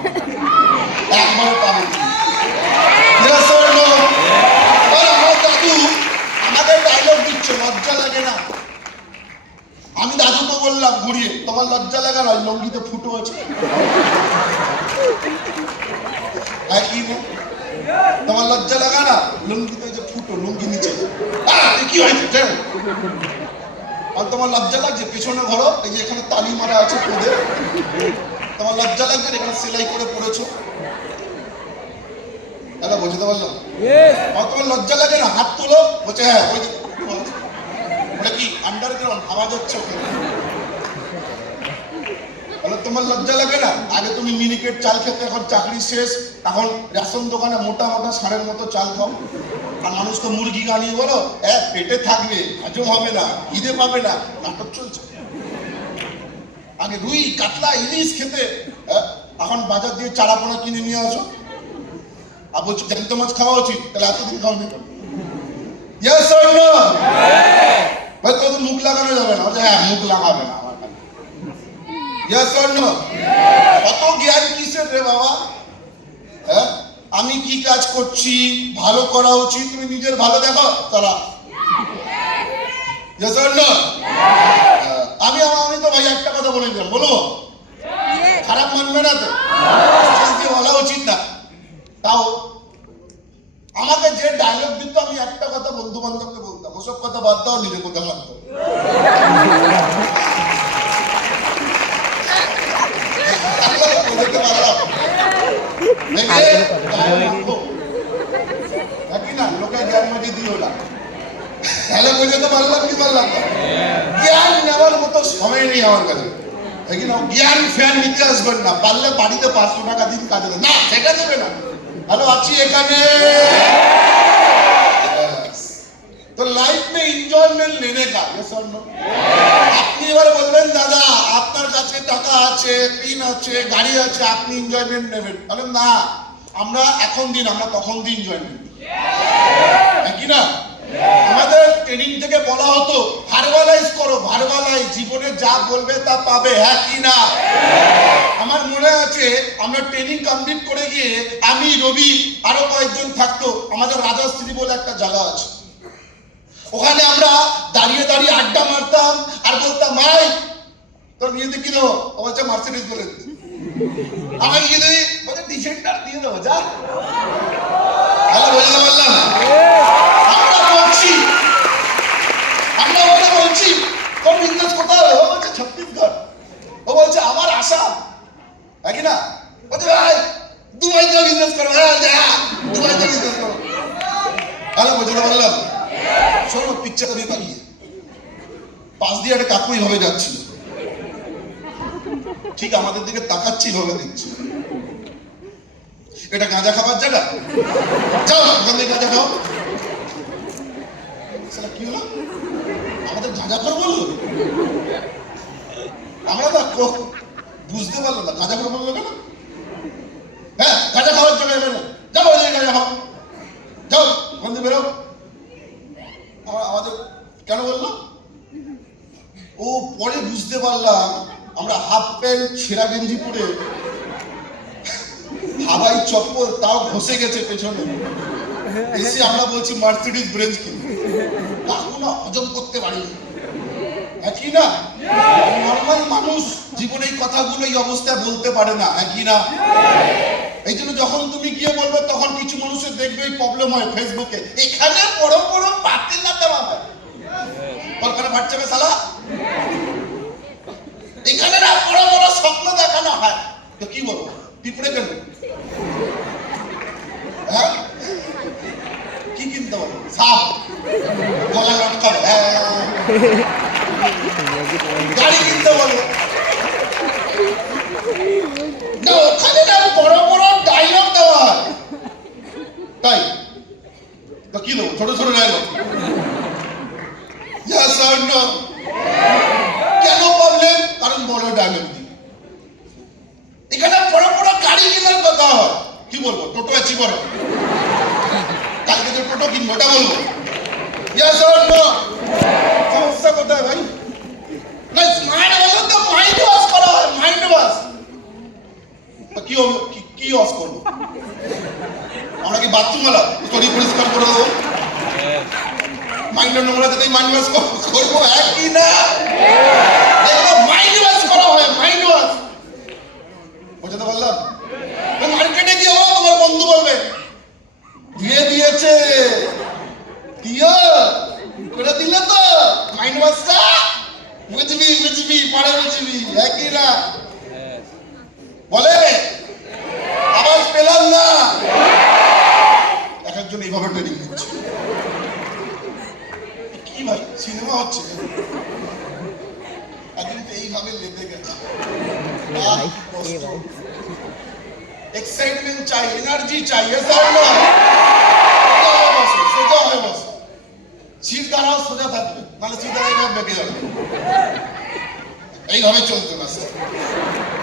একবারে পাবে। Yes or no? আর আমার দাদু আমাদের ডায়লগ দিচ্ছে, লজ্জা লাগে না? আমি দাদুকে বললাম ঘুরিয়ে, তোমার লজ্জা লাগে না? লঙ্গিতে ফুটো আছে, একই না? তোমার লজ্জা লাগা না? লুঙ্গিতে যে ফুটো, লুঙ্গি নিচে কি হয়েছে? আর তোমার লজ্জা লাগছে? পেছনে ঘরো, এই যে এখানে তালি মারা আছে তোদের, তোমার লজ্জা লাগছে? এখানে সেলাই করে পড়েছো, দাদা বুঝতে পারলাম? আর তোমার লজ্জা লাগে না? হাত তোলো। বলছে হ্যাঁ, ওই ওটা কি আন্ডারগ্রাউন্ড আওয়াজ হচ্ছে ওখানে। তোমার লজ্জা লাগে না? আগে তুমি মিনিকেট চাল খেতে, এখন চাকরি শেষ, এখন রেশন দোকানে মোটা মোটা ষাঁড়ের মতো চাল খাও। আর মানুষকে মুরগি গানিয়ে বলো পেটে থাকবে, হজম হবে না, খিদে পাবে না, নাটক চলছে। আগে রুই কাতলা ইলিশ খেতে, এখন বাজার দিয়ে চারাপোনা কিনে নিয়ে আসো। আর বলছো জ্যান্ত মাছ খাওয়া উচিত, তাহলে এতদিন খাওনি। Yes or no? ভাই তোদের মুখ লাগানো যাবে না। হ্যাঁ, মুখ লাগাবে না। Yes or no? কত জ্ঞান কিসের রে বাবা? হ্যাঁ, আমি কি কাজ করছি, ভালো করা উচিত, তুমি নিজের ভালো দেখো তারা। Yes or no? আমি তো ভাই একটা কথা বলে দিলাম, বলবো? খারাপ মানবে না তো? বলা উচিত না। তাও আমাকে যে ডায়লগ দিত, আমি একটা কথা বন্ধু বান্ধবকে বলতাম, ওসব কথা বাদ দাও, নিজের কথা ভাবতো। জ্ঞান নেওয়ার মতো সময় নেই আমার কাছে। জ্ঞান ফ্যান নিতে আসবেন না, পারলে বাড়িতে 500 টাকা দিন কাজে না, সেটা দেবে না। হ্যালো, আছি এখানে। তো লাইফ মে এনজয়মেন্ট लेने का। আপনি এবার বলবেন দাদা আপনার কাছে টাকা আছে, পিন আছে, গাড়ি আছে, আপনি এনজয়মেন্ট নেবেন। বলেন না, আমরা এখন দিন, আমরা তখন দিন এনজয়মেন্ট, কি না? আমাদের ট্রেনিং থেকে বলা হতো ভার্বালাইজ করো, ভার্বালাইজ, জীবনে যা বলবে তা পাবে, হ্যাঁ কি না? আমার মনে আছে আমরা ট্রেনিং কমপ্লিট করে গিয়ে আমি, রবি, আরো কয়েকজন থাকতো, আমাদের রাজশ্রী বলে একটা জায়গা আছে, ওখানে আমরা দাঁড়িয়ে দাঁড়িয়ে আড্ডা মারতাম আর বলতাম ভাই তোর বিয়েতে কি দেবো? ও বলছে মার্সিডিজ বলে দিচ্ছি। আমাকে কি দেবে? বলছে ডিসেন্টার দিয়ে দেবো, যা। হ্যালো, বুঝতে পারলাম? আমরা বলছি তোর বিজনেস কোথায়? ও বলছে ছত্তিশগড়। ও বলছে আমার আসাম, একই না? বলছে ভাই দুবাইতে বিজনেস করো, হ্যাঁ যা, দুবাইতে বিজনেস করো। হ্যালো, বুঝতে পারলাম? শোনো, পিকচার আমি পালিয়ে পাশ দিয়ে একটা কাকু এইভাবে যাচ্ছিল, ঠিক আমাদের দিকে তাকাচ্ছি, এইভাবে দেখছি। এটা গাঁজা খাবার জায়গা? যাও ওখান থেকে গাঁজা খাও। কি হলো? আমাদের গাঁজা খোর বললো? আমরা না বুঝতে পারলাম না, গাঁজা খোর বললো কেন? হ্যাঁ, গাঁজা খাওয়ার জায়গা এখানে, যাও ওই গাঁজা খাও, যাও ওখান থেকে বেরো। আমাদের কেন বললো? ও পরে বুঝতে পারলাম আমরা হাফ প্যান্ট ছেঁড়া গেঞ্জি পরে, হাওয়াই চপ্পল, তাও ঘষে গেছে পেছনে, এসে আমরা বলছি মার্সিডিজ ব্রেঞ্জ কিনে। কাকু না হজম করতে পারি, একই না? নর্মাল মানুষ জীবনে এই কথাগুলো এই অবস্থায় বলতে পারে না, একই না? এই জন্য যখন তুমি গিয়ে বলবে তখন কিছু মানুষের দেখবে এই প্রবলেম হয় ফেসবুকে, এখানে বড় বড় পার্টি না দেওয়া হয়, কলকাতা বাচ্চাবে সালা, এখানে না বড় বড় স্বপ্ন দেখানো হয়। তো কি বলবো, পিঁপড়ে কেন? হ্যাঁ, কি কিনতে বলো? সাপ, গলা লটকাবে, গাড়ি কিনতে বলো না, ওখানে না বড় বড় ডায়লগ দেওয়া হয়। তাই তো কি দেবো? ছোট ছোট ডায়লগ। কেন প্রবলেম? এখানে বড় বড় গাড়ি কেনার কথা হয়, কি বলবো, টোটো আছে বড়, কালকে তো টোটো কিনবো, ওটা বলবো। Yes or no? সমস্যা কোথায় ভাই? না, স্মার্ট হলে তো মাইন্ড ওয়াশ করা হয়, মাইন্ড ওয়াশ। কি হবে, কি ওয়াশ করবো আমরা? কি বাথরুম ওয়ালা শরীর পরিষ্কার করে দেবো? মাইন্ড নোংরা থেকে মাইন্ড ওয়াশ করবো, একই না? মাইন্ড ওয়াশ করা হয়, মাইন্ড ওয়াশ। বুঝতে পারলাম? মার্কেটে গিয়ে তোমার বন্ধু বলবে দিয়ে দিয়েছে, দিও করে দিলে তো মাইন্ড ওয়াশটা, বুঝবি বুঝবি পরে বুঝবি, একই না? বলে আওয়াজ পেলাম না। এক একজন এইভাবে ট্রেনিং নিচ্ছে। কি ভাই সিনেমা হচ্ছে? একদিন তো এইভাবে লেগে গেছে। এক্সাইটমেন্ট চাই, এনার্জি চাই, সোজা হয়ে বসো, সিট দাঁড়াও, সোজা থাকবে, নাহলে সিট দাঁড়ায় এইভাবে বেঁকে যাবে। এইভাবে চলতে পারছে,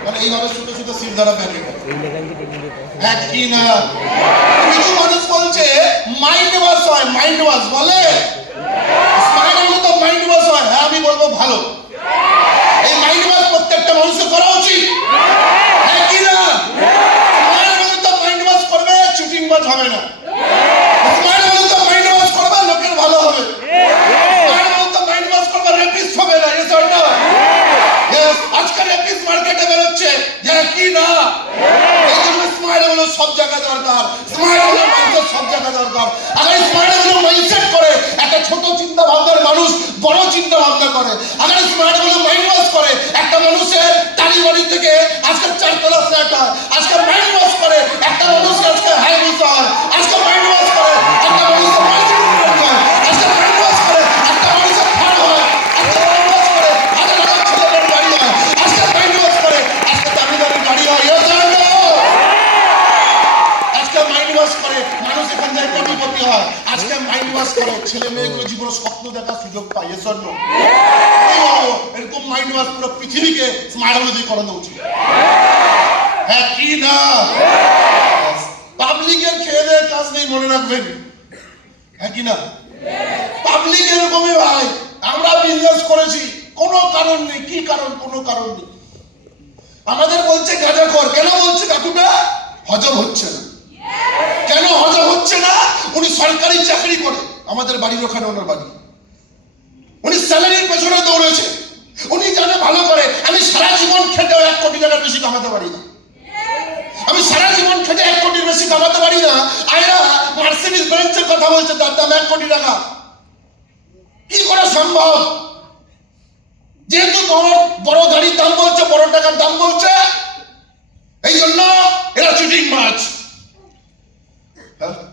মানে এইভাবে শুধু শুধু সিট দাঁড়া বেঁকে যাবে, হ্যাঁ কি না? কিছু মানুষ বলছে মাইন্ড ওয়াশ হয়, মাইন্ড ওয়াশ বলে স্মার্ট হলে তো মাইন্ড ওয়াশ হয়। হ্যাঁ আমি বলবো ভালো, এই মাইন্ড ওয়াশ প্রত্যেকটা মানুষের করা উচিত, হ্যাঁ কি না? স্মার্ট হলে তো মাইন্ড ওয়াশ করবে, চিটিং বাজ হবে না। স্মার্ট হলে তো মাইন্ড ওয়াশ করবে, লোকের ভালো হবে। স্মার্ট হলে তো মাইন্ড ওয়াশ করবে, রেপিস্ট হবে না। এই সরটা আজকাল রেপিস্ট মার্কেটে বেরোচ্ছে, হ্যাঁ কি না? এই জন্য স্মার্ট হলে সব জায়গায় দরকার, স্মার্ট হলে মানুষের সব জায়গায় দরকার। আগে স্মার্ট হলে মাইন্ডসেট করে, একটা ছোট চিন্তা ভাবনার মানুষ বড় চিন্তা ভাবনা করে। আগে স্মার্ট হলে মাইন্ড ওয়াশ করে, একটা মানুষের টালি বাড়ি থেকে আজকে 4 তলা ফ্ল্যাট হয়। আজকে মাইন্ড ওয়াশ করে একটা মানুষকে আজকে হাই রিচ হয়। আজকে মাইন্ড ওয়াশ করে একটা মানুষের মার্কেটিং হয়। আজকে মাইন্ড ওয়াশ করে একটা মানুষের ফার হয়। আজকে মাইন্ড ওয়াশ করে হাজার হাজার ছেলেদের গাড়ি হয়। আজকে মাইন্ড ওয়াশ করে আজকে দামি দামি গাড়ি হয়। আজকে মাইন্ড ওয়াশ করে মানুষ এখান থেকে কোটিপতি হয়। আজকে মাইন্ড ওয়াশ করে ছেলে মেয়েগুলো জীবনে স্বপ্ন দেখার সুযোগ পায়। এর জন্য এরকম মাইন্ড ওয়াশ পুরো পৃথিবীকে স্মার্ট হলে দিয়ে করানো উচিত, হ্যাঁ কি না? পাবলিকের খেয়ে দেয় কাজ নেই, মনে রাখবেন, হ্যাঁ কি না? পাবলিক এরকমই ভাই, আমরা বিজনেস করেছি, কোনো কারণ নেই। কি কারণ? কোনো কারণ নেই। আমাদের বলছে গাঁজাখোর, কেন বলছে কাকুটা? হজম হচ্ছে না। কেন হজম হচ্ছে না? উনি সরকারি চাকরি করে, আমাদের বাড়ির ওখানে ওনার বাড়ি, উনি স্যালারির পেছনে দৌড়েছে। উনি জানে ভালো করে আমি সারা জীবন খেটেও 1 কোটি টাকার বেশি কামাতে পারি না। আমি সারা জীবন খেটে 1 কোটির বেশি কামাতে পারি না। আয়রা মার্সিডিজ বেঞ্চের কথা বলছে, তার দাম 1 কোটি টাকা। কি করে সম্ভব? যেহেতু বড় গাড়ির দাম বলছে, বড় টাকার দাম বলছে, এই জন্য এরা চিটিং মাছ।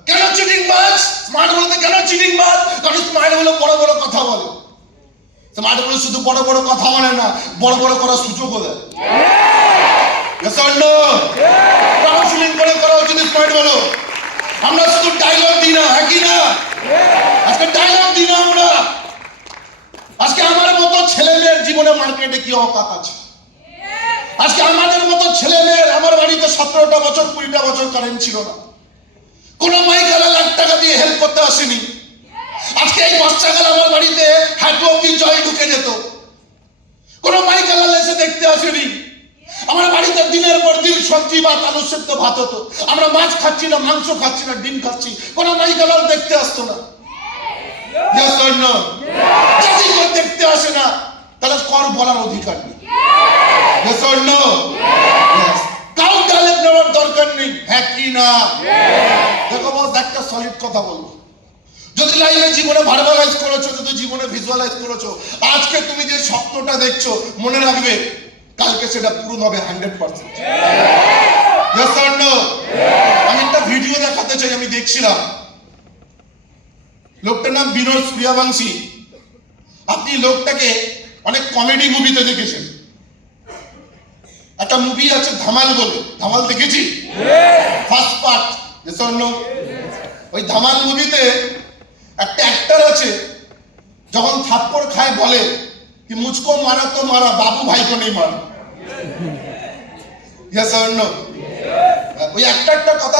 কেন চিটিং মাছ? স্মার্ট বলতে কেন চিটিং মাছ? কারণ স্মার্ট হলো বড় বড় কথা বলে। স্মার্ট বলে শুধু বড় বড় কথা বলে না, বড় বড় করার সুযোগও দেয়। কাউন্সিলিং করে করা উচিত স্মার্ট বলো। আমরা শুধু ডায়লগ দিই না, হ্যাঁ কি না? আজকে ডায়লগ দিই না আমরা। আজকে আমার মতো ছেলে মেয়ের জীবনে মার্কেটে কি অকাত আছে? আজকে আমাদের মতো ছেলে মেয়ের, আমার বাড়িতে 17টা বছর 20টা বছর কারেন্ট ছিল না। কোন মাইকালা লাখ টাকা দিয়ে হেল্প করতে আসেনি। আজকে এই বাচ্চাগুলো আমার বাড়িতে হাঁটু অব্দি জল ঢুকে যেত, কোন মাইকালা এসে দেখতে আসেনি। আমার বাড়িতে দিনের পর দিন সবজি ভাত, আলু সেদ্ধ ভাত হতো। আমরা মাছ খাচ্ছি না, মাংস খাচ্ছি না, ডিম খাচ্ছি, কোন মাইকালা দেখতে আসতো না। যদি কেউ দেখতে আসে না, তাহলে কর বলার অধিকার নেই। কাউ ডায়লগ নেওয়ার দরকার নেই, হ্যাঁ কি না? দেখো বস, একটা সলিড কথা বলবো। যদি লাইফে জীবনে ভার্বালাইজ করেছো, যদি জীবনে ভিজুয়ালাইজ করেছো, আজকে তুমি যে স্বপ্নটা দেখছো, মনে রাখবে কালকে সেটা পূরণ হবে 100%। আমি একটা ভিডিও দেখাতে চাই, আমি দেখছিলাম, লোকটার নাম বিনোদ সূর্যবংশী। আপনি লোকটাকে অনেক কমেডি মুভিতে দেখেছেন। একটা মুভি আছে ধামাল বলে, ধামাল দেখেছি ফার্স্ট পার্ট। ওই ধামাল মুভিতে একটা অ্যাক্টর আছে, যখন থাপ্পড় খায় বলে কি মুঝকো মারা তো মারা, বাবু ভাই কো নেই মারা। Yes or no? ওই একটা একটা কথা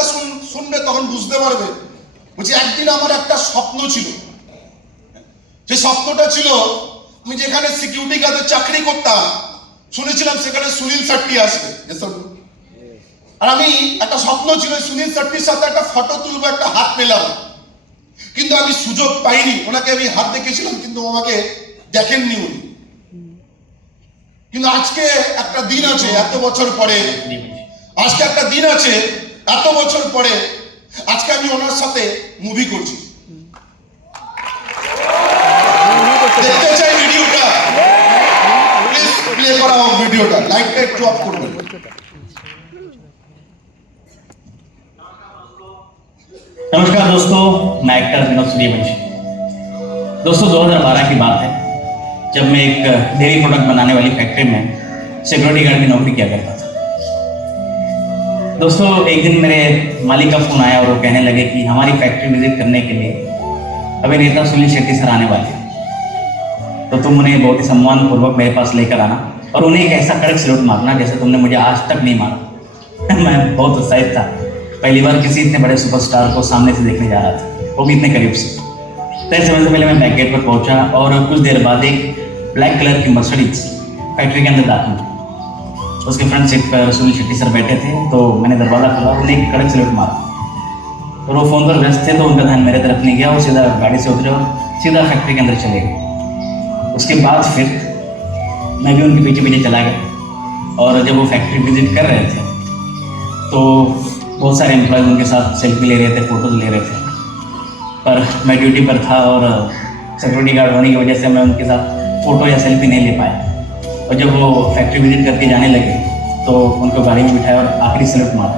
শুনবে তখন বুঝতে পারবে। বলছি একদিন আমার একটা স্বপ্ন ছিল, যে স্বপ্নটা ছিল আমি যেখানে সিকিউরিটি গার্ডে চাকরি করতাম শুনেছিলাম সেখানে সুনীল শেট্টি আসবে। Yes or no? আর আমি একটা স্বপ্ন ছিল সুনীল শেট্টির সাথে একটা ফটো তুলবো, একটা হাত মেলাবো, কিন্তু আমি সুযোগ পাইনি। ওনাকে আমি হাত দেখেছিলাম কিন্তু আমাকে দেখেননি উনি। কিন্তু আজকে একটা দিন আছে এত বছর পরে, আজকে একটা দিন আছে এত বছর পরে, আজকে আমি ওনার সাথে মুভি করছি। দেখতে চাই ভিডিওটা, প্লিজ প্লে করা হোক ভিডিওটা, লাইটটা একটু অফ করবেন। नमस्कार दोस्तों, मैं एक्टर विनोद सूर्यवंशी। दोस्तों 2012 की बात है, जब मैं एक डेयरी प्रोडक्ट बनाने वाली फैक्ट्री में सिक्योरिटी गार्ड की नौकरी किया करता था। दोस्तों एक दिन मेरे मालिक का फोन आया और वो कहने लगे कि हमारी फैक्ट्री विजिट करने के लिए अभिनेता सुनील शेट्टी सर आने वाले हैं, तो तुम उन्हें बहुत ही सम्मान पूर्वक मेरे पास लेकर आना और उन्हें एक ऐसा कड़क सैल्यूट मारना जैसे तुमने मुझे आज तक नहीं मारा। मैं बहुत उत्साहित था, पहली बार किसी इतने बड़े सुपरस्टार को सामने से देखने जा रहा था, वो भी इतने करीब से। तय समय से पहले मैं बैक गेट पर पहुंचा और कुछ देर बाद एक ब्लैक कलर की मर्सिडीज फैक्ट्री के अंदर दाखिल हुई। उसके फ्रंट सीट पर सुनील शेट्टी सर बैठे थे, तो मैंने दरवाज़ा खोला, उन्हें एक कड़क सैल्यूट मारा और वो फ़ोन पर व्यस्त थे, तो उनका ध्यान मेरे तरफ नहीं गया। वो सीधा गाड़ी से उतरे और सीधा फैक्ट्री के अंदर चले गए। उसके बाद फिर मैं भी उनके पीछे पीछे चला गया और जब वो फैक्ट्री विजिट कर रहे थे तो बहुत सारे एम्प्लॉयज़ उनके साथ सेल्फी ले रहे थे, फ़ोटोज़ ले रहे थे, पर मैं ड्यूटी पर था और सिक्योरिटी गार्ड होने की वजह से मैं उनके साथ फ़ोटो या सेल्फी नहीं ले पाया। और जब वो फैक्ट्री विजिट करके जाने लगे तो उनको गाड़ी में बिठाया और आखिरी सैल्यूट मारा।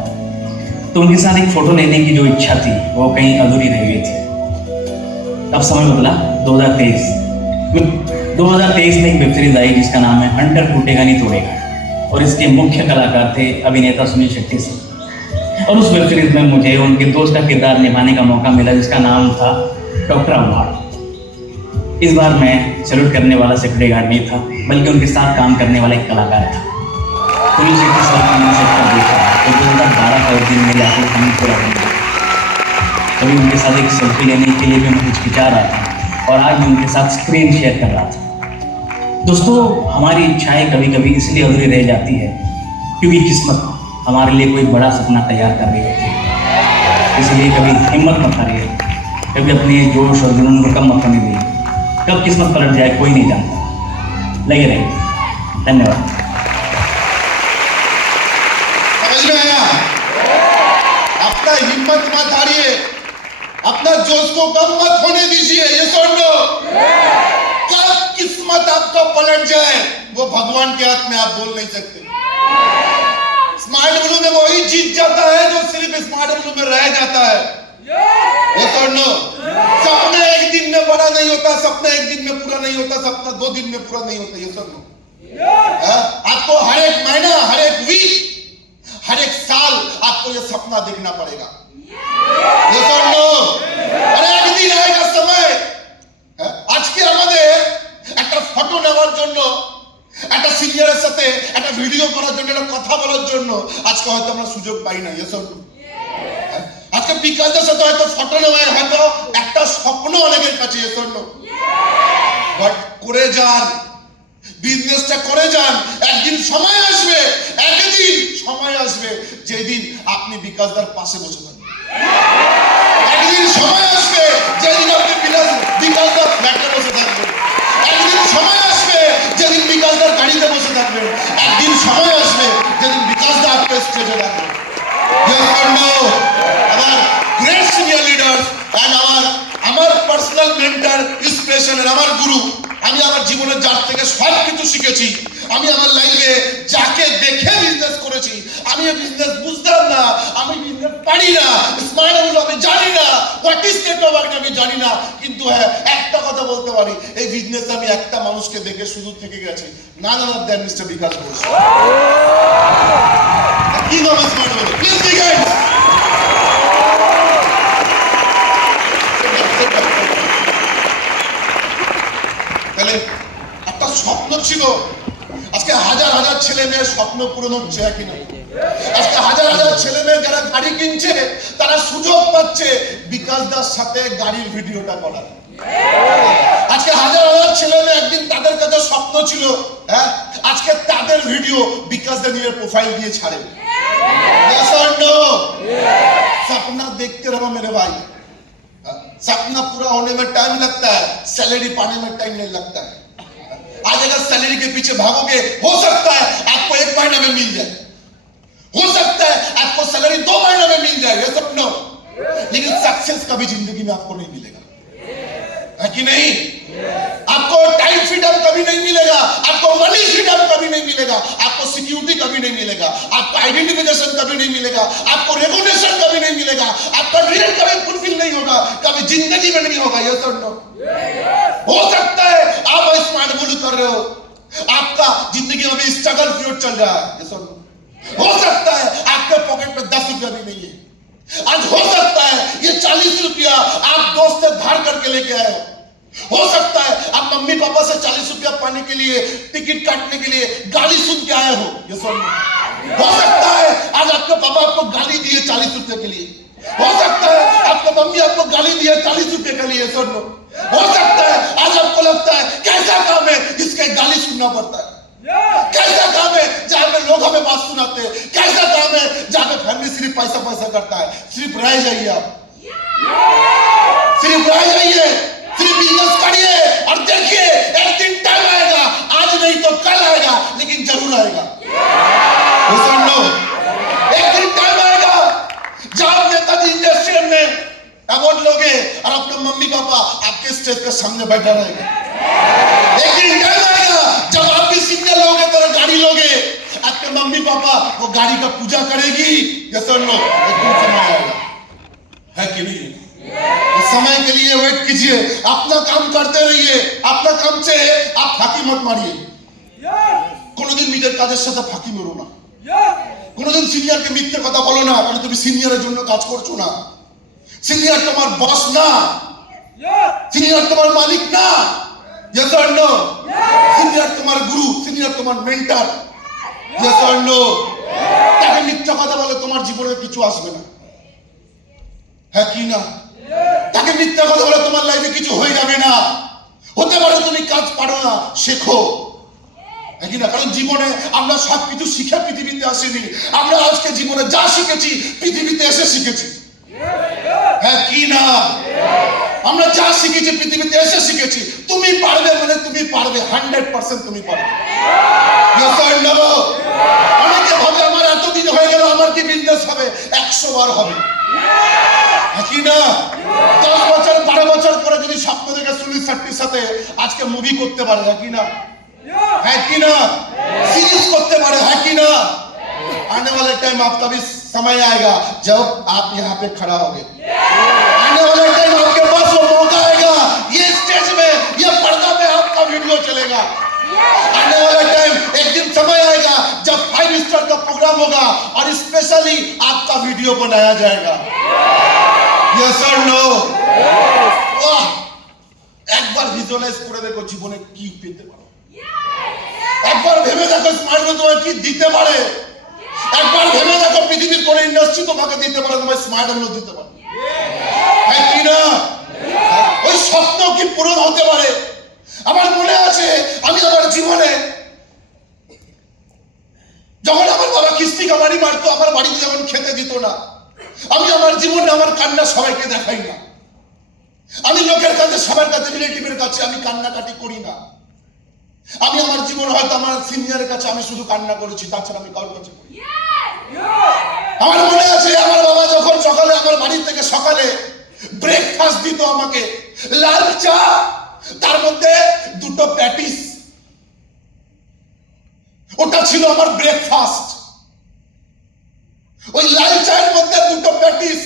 तो उनके साथ एक फ़ोटो लेने की जो इच्छा थी वो कहीं अधूरी रह गई थी। अब समय बदला 2023 में एक वेब सीरीज आई जिसका नाम है हंटर टूटेगा नहीं तोड़ेगा, और इसके मुख्य कलाकार थे अभिनेता सुनील शेट्टी सर। और उस वेब सीरीज में मुझे उनके दोस्त का किरदार निभाने का मौका मिला जिसका नाम था डॉक्टर अव्हाड़। इस बार मैं सैल्यूट करने वाला सिक्योरिटी गार्ड नहीं था, बल्कि उनके साथ काम करने वाला एक कलाकार था। सुनील शेट्टी सर को मैंने सेट पर देखा तो 2012 का दिन मेरे आखिर खानी पूरा बन गया। कभी उनके साथ एक सेल्फी लेने के लिए भी मैं हिचकिचा रहा था और आज मैं उनके साथ स्क्रीन शेयर कर रहा था। दोस्तों हमारी इच्छाएं कभी कभी इसलिए अधूरी रह जाती है क्योंकि किस्मत हमारे लिए कोई बड़ा सपना तैयार कर रही होती है। इसलिए कभी हिम्मत मत हारिए, कभी अपने जोश और जुनून को कम मत होने दीजिए। कब किस्मत पलट जाए कोई नहीं जानता। लगे रहिए। धन्यवाद। समझ में आया? अपना हिम्मत मत हारिए, अपना जोश को कम मत होने दीजिए। ये सुन लो, कब किस्मत आपका पलट जाए वो भगवान के हाथ में आप बोल नहीं सकते। स्मार्ट ब्लू में वही जीत जाता है जो सिर्फ स्मार्ट ब्लू में रह जाता है। ये सुन लो, सपना एक दिन में बड़ा नहीं होता, सपना एक दिन में पूरा नहीं होता, सपना 2 दिन में पूरा नहीं होता। ये सुन लो, आपको हर एक महीना, हर एक वीक, हर एक साल आपको ये सपना देखना पड़ेगा। ये सुन लो, हर एक दिन आएगा समय। আজকে আমাদের একটা ফটো নেওয়ার জন্য, একটা সিনিয়রের সাথে একটা ভিডিও করার জন্য, একটা কথা বলার জন্য আজকে হয়তো আমরা সুযোগ পাই না। এসব আজকে বিকাশদের সাথে হয়তো ফটো নেওয়ার হয়তো একটা স্বপ্ন অনেকের কাছে। এসব বাট করে যান, বিজনেসটা করে যান। একদিন সময় আসবে, একদিন সময় আসবে যেদিন আপনি বিকাশদার পাশে বসে থাকবেন। একদিন সময় আসবে যেদিন আপনি বিকাশদার ফ্ল্যাটে বসে থাকবেন। একদিন সময় আসবে যেদিন বিকাশদার গাড়িতে বসে থাকবেন। একদিন সময় আসবে যেদিন বিকাশদা আপনার স্টেজে রাখবেন। আমার গ্রেট সিনিয়র লিডার এন্ড আমার পার্সোনাল মেন্টর, ইন্সপিরেশন, আমার গুরু। আমি আমার জীবনে যার থেকে সব কিছু শিখেছি। আমি আমার লাইফে যাকে দেখে বিজনেস করেছি। আমি বিজনেস বুঝতাম না, আমি বিজনেস পারি না, স্মার্ট হলো আমি জানি না, হোয়াট ইজ নেটওয়ার্ক আমি জানি না। কিন্তু হ্যাঁ একটা কথা বলতে পারি, এই বিজনেসে আমি একটা মানুষকে দেখে শুরু থেকে গেছি, নান other than mister Bikash Ghosh. কি নাম স্মার্ট হলো? প্লিজ বিকাশ। তাহলে একটা স্বপ্ন ছিল, আজকে হাজার হাজার ছেলে মেয়ে স্বপ্ন পূরণ হচ্ছে কি না? আজকে হাজার হাজার ছেলে মেয়ে যারা গাড়ি কিনছে তারা সুযোগ পাচ্ছে বিকাশ দার সাথে গাড়ির ভিডিওটা করার। আজকে হাজার হাজার ছেলে মেয়ে একদিন তাদের কাছে স্বপ্ন ছিল, হ্যাঁ, আজকে তাদের ভিডিও বিকাশ দা নিজের প্রোফাইল দিয়ে ছাড়ে। Yes or no? सपना देखते रहो मेरे भाई, सपना पूरा होने में टाइम लगता है, सैलरी पाने में टाइम नहीं लगता है। आज अगर सैलरी के पीछे भागोगे हो सकता है आपको 1 महीने में मिल जाए, हो सकता है आपको सैलरी 2 महीने में मिल जाए, ये सब नो, लेकिन सक्सेस कभी जिंदगी में आपको नहीं मिलेगा, है कि नहीं? आपको टाइम फ्रीडम कभी नहीं मिलेगा, आपको मनी फ्रीडम कभी नहीं मिलेगा, आपको सिक्योरिटी कभी नहीं मिलेगा, आपको आइडेंटिफिकेशन कभी नहीं मिलेगा, आपको रेगुलेशन कभी नहीं मिलेगा, आपका ड्रीम कभी फुलफिल नहीं होगा, कभी जिंदगी में नहीं होगा। ये सब नो, हो सकता है आप स्मार्ट बोल कर रहे हो, आपका जिंदगी में अभी स्ट्रगल पीरियड चल रहा है, ये सब हो सकता है आपके पॉकेट में 10 रुपया भी नहीं है, आज हो सकता है ये 40 रुपया आप दोस्त से धार करके लेके आए हो सकता है आप मम्मी पापा से 40 रुपया पाने के लिए, टिकट काटने के लिए गाली सुन के आए हो, ये सब हो सकता है आज आपके पापा आपको गाली दिए 40 रुपए के लिए, हो सकता है आपके मम्मी आपको गाली दिए 40 रुपए के लिए, सुन लो, हो सकता है आज आपको लगता है कैसा काम है जिसके गाली सुनना पड़ता है, कैसा काम है जहां पे लोग हमें बात सुनाते हैं, कैसा काम है जहां पे फैमिली सिर्फ पैसा पैसा करता है। सिर्फ रह जाइए आप, सिर्फ रह जाइए, सिर्फ बिजनेस करिए और देखिए एक दिन टाइम आएगा, आज नहीं तो कल आएगा, लेकिन जरूर आएगा। एक दिन टाइम आएगा जब आप नेताजी इंडस्ट्रियल में अवार्ड लोगे और अपने मम्मी पापा आपके स्टेज के सामने बैठा रहेगा। एक दिन टाइम आएगा जब आप भी सिंगल लोगे तरह गाड़ी लोगे, आपके मम्मी पापा वो गाड़ी का पूजा करेगी, जैसे लोग एक दिन समय आएगा, है कि नहीं? समय के लिए वेट कीजिए, अपना काम करते रहिए, अपना काम से आप फाঁকি मत মারিয়ে, কোনোদিন নিজের কাজের সাথে ফাঁকি মেরো না, কোনোদিন সিনিয়রকে মিথ্যে কথা বলো না, কারণ তুমি সিনিয়রের জন্য কাজ করছো না। সিনিয়র তোমার বস না, সিনিয়র তোমার মালিক না, yes or no? সিনিয়র তোমার গুরু, সিনিয়র তোমার মেন্টর, yes or no? তাকে মিথ্যা কথা বলে তোমার জীবনে কিছু আসবে না, হ্যাঁ কি না? তাকে মিথ্যা কথা বলে তোমার লাইফে কিছু হয়ে যাবে না, হতে পারে তুমি কাজ পারো না, শেখো, হ্যাঁ কি না? কারণ জীবনে আমরা সব কিছু শিখে পৃথিবীতে আসিনি, আমরা আজকে জীবনে যা শিখেছি পৃথিবীতে এসে শিখেছি, হ্যাঁ কি না? আমরা যা শিখেছি পৃথিবীতে এসে শিখেছি। তুমি পারবে মানে তুমি পারবে, 100% তুমি পারবে। অনেকে ভাবে আমার এতদিন হয়ে গেল আমার কি বিজনেস হবে, 100 বার হবে, কি না? 10 বছর 12 বছর পরে যদি স্বপ্ন দেখে সুনীল শেট্টির সাথে আজকে মুভি করতে পারে, হ্যাঁ কি না? है कि ना? सीरीज करते पारे, है कि ना? आने वाले टाइम आपका भी समय आएगा जब आप यहाँ पे खड़ा होंगे, आने वाले टाइम आपके पास वो मौका आएगा, ये स्टेज में, ये पर्दा में आपका वीडियो चलेगा। आने वाला टाइम एक दिन समय आएगा जब 5 स्टार का प्रोग्राम होगा और स्पेशली आपका वीडियो बनाया जाएगा। यस और नो? वाह, एक बार विजुअलाइज করে দেখো জীবনে কি পেতে পারো, একবার ভেবে দেখো স্মার্ট তোমাকে কি দিতে পারে, একবার ভেবে দেখো পৃথিবীর কোন ইন্ডাস্ট্রি তোমাকে দিতে পারে, তোমার স্মার্ট হলো দিতে পারে, হ্যাঁ কি না? ওই স্বপ্ন কি পূরণ হতে পারে? আমার মনে আছে আমি আমার জীবনে যখন আমার বাবা কিস্তি কামারি মারতো, আমার বাড়িতে যখন খেতে দিত না, আমি আমার জীবনে আমার কান্না সবাইকে দেখাই না, আমি লোকের কাছে সবার কাছে রিলেটিভের কাছে আমি কান্নাকাটি করি না, আমি আমার জীবন হয়তো আমার সিনিয়রের কাছে আমি শুধু কান্না করেছি, তাছাড়া আমি কারোর কাছে করি। আমার মনে আছে আমার বাবা যখন সকালে আমার বাড়ি থেকে সকালে ব্রেকফাস্ট দিত আমাকে, লাল চা, তার মধ্যে 2টো প্যাটিস, ওটা ছিল আমার ব্রেকফাস্ট। ওই লাল চায়ের মধ্যে 2টো প্যাটিস,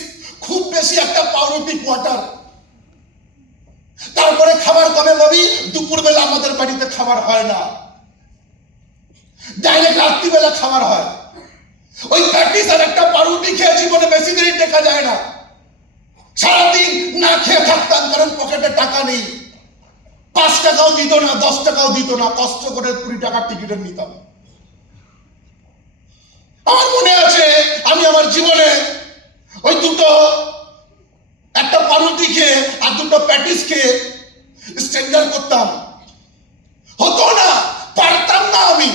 খুব বেশি একটা পাউরুটি কোয়ার্টার। তারপরে খাবার কবে ভাবি? দুপুরবেলা আমাদের বাড়িতে খাবার হয় না, ডাইরেক্ট রাত্রিবেলা খাবার হয়। ওই প্যাটিস আর একটা পাউরুটি খেয়ে জীবনে বেশি দিন টেকা যায় না, সারাদিন না খেয়ে থাকতাম, কারণ পকেটে টাকা নেই, 5 টাকাও দিত না, 10 টাকাও দিত না, কষ্ট করে 20 টাকার টিকিটের নিতাম। আমার মনে আছে আমি আমার জীবনে ওই দুটো, একটা পাউরুটি খেয়ে আর দুটো প্যাটিস খেয়ে স্ট্যান্ডার্ড করতাম। হতো না, পারতাম না। আমি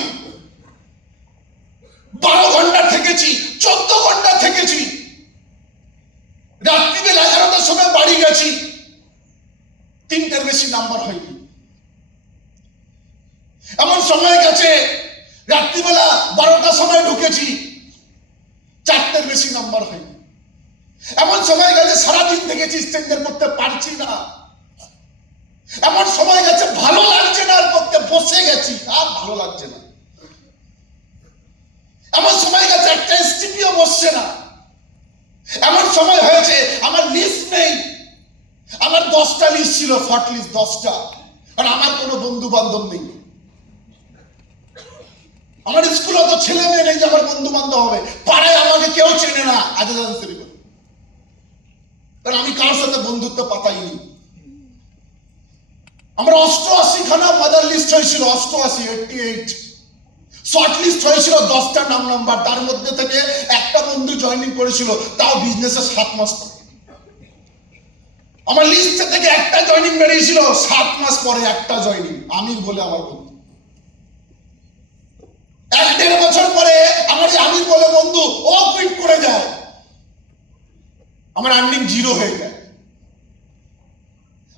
12 ঘন্টা থেকেছি, 14 ঘন্টা থেকেছি, রাত্রিবেলা 11টার সময় বাড়ি গেছি, 3টের বেশি নাম্বার হয়নি। এমন সময় গেছে রাত্রিবেলা 12টার সময় ঢুকেছি, 4টের বেশি নাম্বার হয়নি। এমন সময় গেছে সারাদিন থেকেছি, স্ট্যান্ডার্ড করতে পারছি না। এমন সময় গেছে ভালো লাগছে না আর করতে, বসে গেছি আর ভালো লাগছে না। এমন সময় গেছে একটা এসটিপিও বসছে না। এমন সময় হয়েছে আমার লিস্ট নেই। আমার 10টা লিস্ট ছিল, শর্ট লিস্ট 10টা, আর আমার কোনো বন্ধু বান্ধব নেই। আমার স্কুলে তো ছেলে মেয়ে নেই যে আমার বন্ধু বান্ধব হবে। পাড়ায় আমাকে কেউ চেনে না আজ, কারণ আমি কারোর সাথে বন্ধুত্ব পাতাইনি। আমার 88 খানা মাদার লিস্ট হয়েছিল, 88 শর্ট লিস্ট হয়েছিল 10টা নাম্বার। তার মধ্যে থেকে একটা বন্ধু জয়েনিং করেছিল, তাও বিজনেসে 7 মাস পরে। আমার লিস্ট থেকে একটা জয়েনিং বেরিয়েছিল, 7 মাস পরে একটা জয়েনিং, আমির বলে আমার বন্ধু। 1-1.5 বছর পরে আমার আমির বলে বন্ধু ও কুইট করে যায়, আমার আর্নিং 0 হয়ে যায়।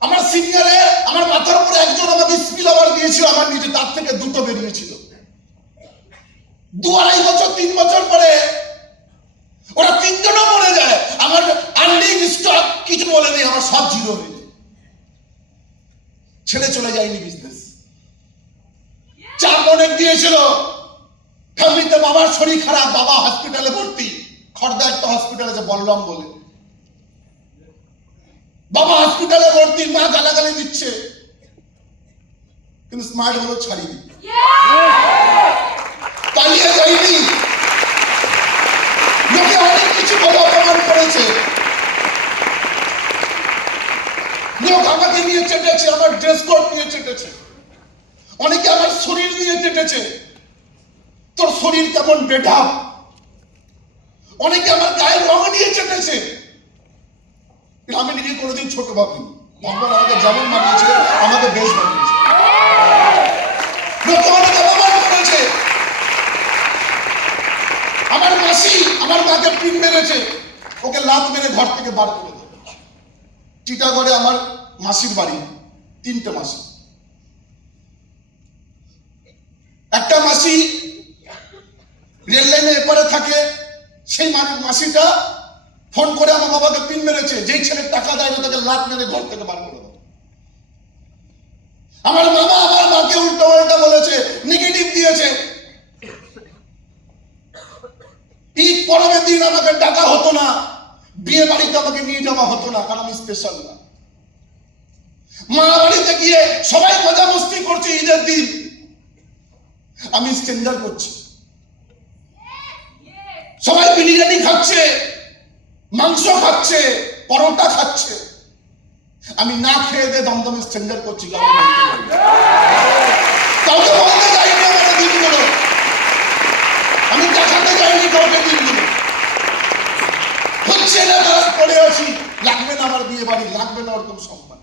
আমার সিনিয়রে আমার মাথার উপরে একজন আমাকে স্পিল ওভার দিয়েছিল, আমার নিচে তার থেকে 2টো বেরিয়েছিল। 2-2.5 বছর 3 বছর পরে ওরা 3জনও মরে যায়। আমার আর্নিং স্টক কিছু বলে নেই, আমার সব 0 হয়ে যায়। ছেড়ে চলে যায়নি বিজনেস। চাপ অনেক দিয়েছিল ফ্যামিলিতে। বাবার শরীর খারাপ, বাবা হসপিটালে ভর্তি, খড়দা একটা হসপিটাল আছে বলরাম বলে। বাবা হসপিটালে ভর্তি, মা গালাগালি দিচ্ছে, কিন্তু স্মার্ট হলো ছাড়িনি, পালিয়ে যায়নি। লোকে অনেক কিছু বলে অপমান করেছে, লোক আমাকে নিয়ে চেটেছে, আমার ড্রেস কোড নিয়ে চেটেছে, অনেকে আমার শরীর নিয়ে চেটেছে, তোর শরীর কেমন বেঢাপ। অনেকে আমার গায়ের রং নিয়ে চেটেছে, আমি নিজে কোনোদিন ছোট ভাবিনি। ভগবান আমাকে যেমন বানিয়েছে, আমাকে বেশ বানিয়েছে। লোকে অনেক অপমান করেছে। আমার মাসি আমার মাকে পিন মেরেছে, ওকে লাত মেরে ঘর থেকে বার করে দেবে। টিটাগড়ে আমার মাসির বাড়ি, 3টে মাসি। একটা মাসি রেল লাইনে এপারে থাকে, সেই মাসিটা ফোন করে আমার বাবাকে পিন মেরেছে, যেই ছেলে টাকা দেয় না তাকে লাত মেরে ঘর থেকে বার করে দেবে। আমার মামা আমার মাকে উল্টো পাল্টা বলেছে, নেগেটিভ দিয়েছে। ঈদ পরবের দিন আমাকে ডাকা হতো না, বিয়ে বাড়িতে আমাকে নিয়ে যাওয়া হতো না, কারণ আমি স্পেশাল না। মা বাড়িতে গিয়ে সবাই মজা মস্তি করছে, ঈদের দিন আমি স্ট্যান্ডার্ড করছি। সবাই বিরিয়ানি খাচ্ছে, মাংস খাচ্ছে, পরোটা খাচ্ছে, আমি না খেয়ে দিয়ে দমদমে স্ট্যান্ডার্ড করছি। কাউকে বলতে যাইনি আমার দিনগুলো, আমি দেখাতে যাইনি কাউকে দিনগুলো। হচ্ছে না, পড়ে আছি, লাগবে না আমার বিয়ে বাড়ি, লাগবে না ওরকম সম্মান।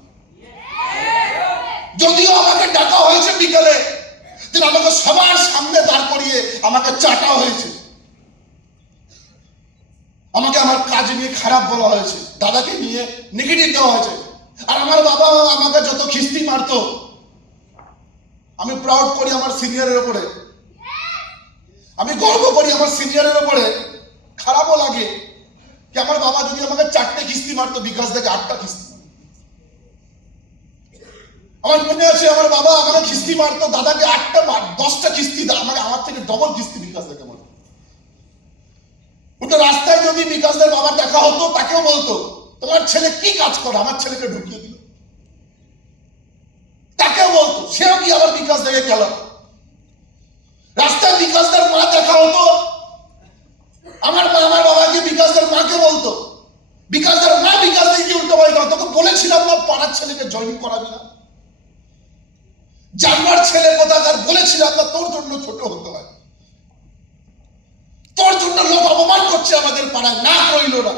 যদিও আমাকে ডাকা হয়েছে বিকালে, আমাকে সবার সামনে দাঁড় করিয়ে আমাকে চাটা হয়েছে, আমাকে আমার কাজ নিয়ে খারাপ বলা হয়েছে, দাদাকে নিয়ে নেগেটিভ দেওয়া হয়েছে। আর আমার বাবা আমাকে যত খিস্তি মারতো, আমি প্রাউড করি আমার সিনিয়রের উপরে, আমি গর্ব করি আমার সিনিয়রের উপরে। খারাপও লাগে কি আমার বাবা যদি আমাকে 4টে কিস্তি মারতো, বিকাশ থেকে 8টা কিস্তি। আমার মনে আছে আমার বাবা আমাকে কিস্তি মারতো, দাদাকে 10টা কিস্তি, আমাকে আমার থেকে ডবল কিস্তি বিকাশ থেকে মারতো। ওটা রাস্তায় যদি বিকাশদের বাবা দেখা হতো, তাকেও বলতো তোমার ছেলে কি কাজ করে, আমার ছেলেকে ঢুকিয়ে দিল, তাকেও বলতো, সেও কি আবার বিকাশ দেখে গেল। রাস্তায় বিকাশদের মা দেখা হতো, আমার মা আমার বাবাকে বিকাশদের মাকে বলতো, বিকাশদের মা বিকাশ দেখে উল্টো বলতো তোকে বলেছিলাম না পাড়ার ছেলেকে জয়েন করাবি না, জানবার ছেলে কোথাকার, বলেছিলাম না তোর জন্য ছোট হতে হয়। তোর জন্য লোক অপমান করছে আমাদের পাড়ায়, না রইল না।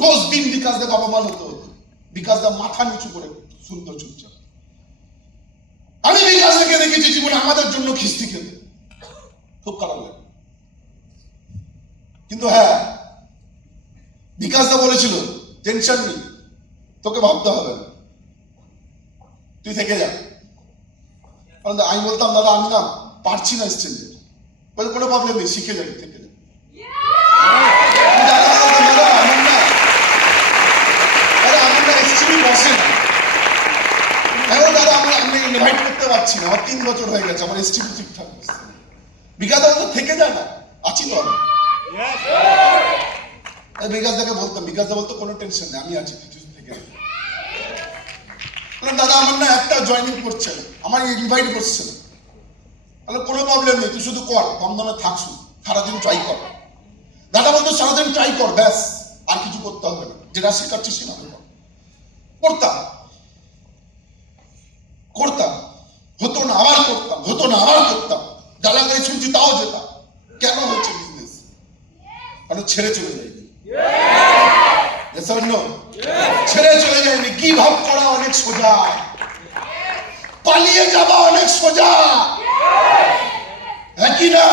রোজ দিন বিকাশ দেব অপমান হতে হতো, বিকাশ দা মাথা নিচু করে শুনতো চুপচাপ। আমি বিকাশ দাকে দেখেছি জীবনে আমাদের জন্য খিস্তি খেতে, খুব খারাপ লাগে। কিন্তু হ্যাঁ, বিকাশ দা বলেছিল টেনশন নেই, তোকে ভাবতে হবে না, তুই থেকে যা। আমি বলতাম দাদা আমি না পারছি না স্টেজে, বলে কোনো প্রবলেম নেই, শিখে যাবি, থেকে যাবি। দাদা আমি ইনভাইট করতে পারছি না, আমার 3 বছর হয়ে গেছে, আমার এসটিপি ঠিকঠাক বিকাশ দা বলতো থেকে যায় না, আছি তো আমি। বিকাশ দাকে বলতাম, বিকাশ দা বলতো কোনো টেনশন নেই, আমি আছি, তুই থেকে যা। দাদা আমার না একটা জয়েনিং করছে, আমার ইনভাইট করছে, তাহলে কোনো প্রবলেম নেই, তুই শুধু কর, দমদমে থাক, শুধু সারাদিন ট্রাই কর। দাদা বলতো সারাদিন ট্রাই কর, ব্যাস, আর কিছু করতে হবে না, যেটা শেখাচ্ছি সেভাবে কর। করতাম, হতো না আবার করতাম, হতো না আবার করতাম, গালাগালি শুনছি তাও যেতাম। কেন হচ্ছে বিজনেস? কারণ ছেড়ে চলে যায়নি, ছেড়ে চলে যায়নি। কি ভাব করা অনেক সোজা, পালিয়ে যাওয়া অনেক সোজা, হ্যাঁ কি না?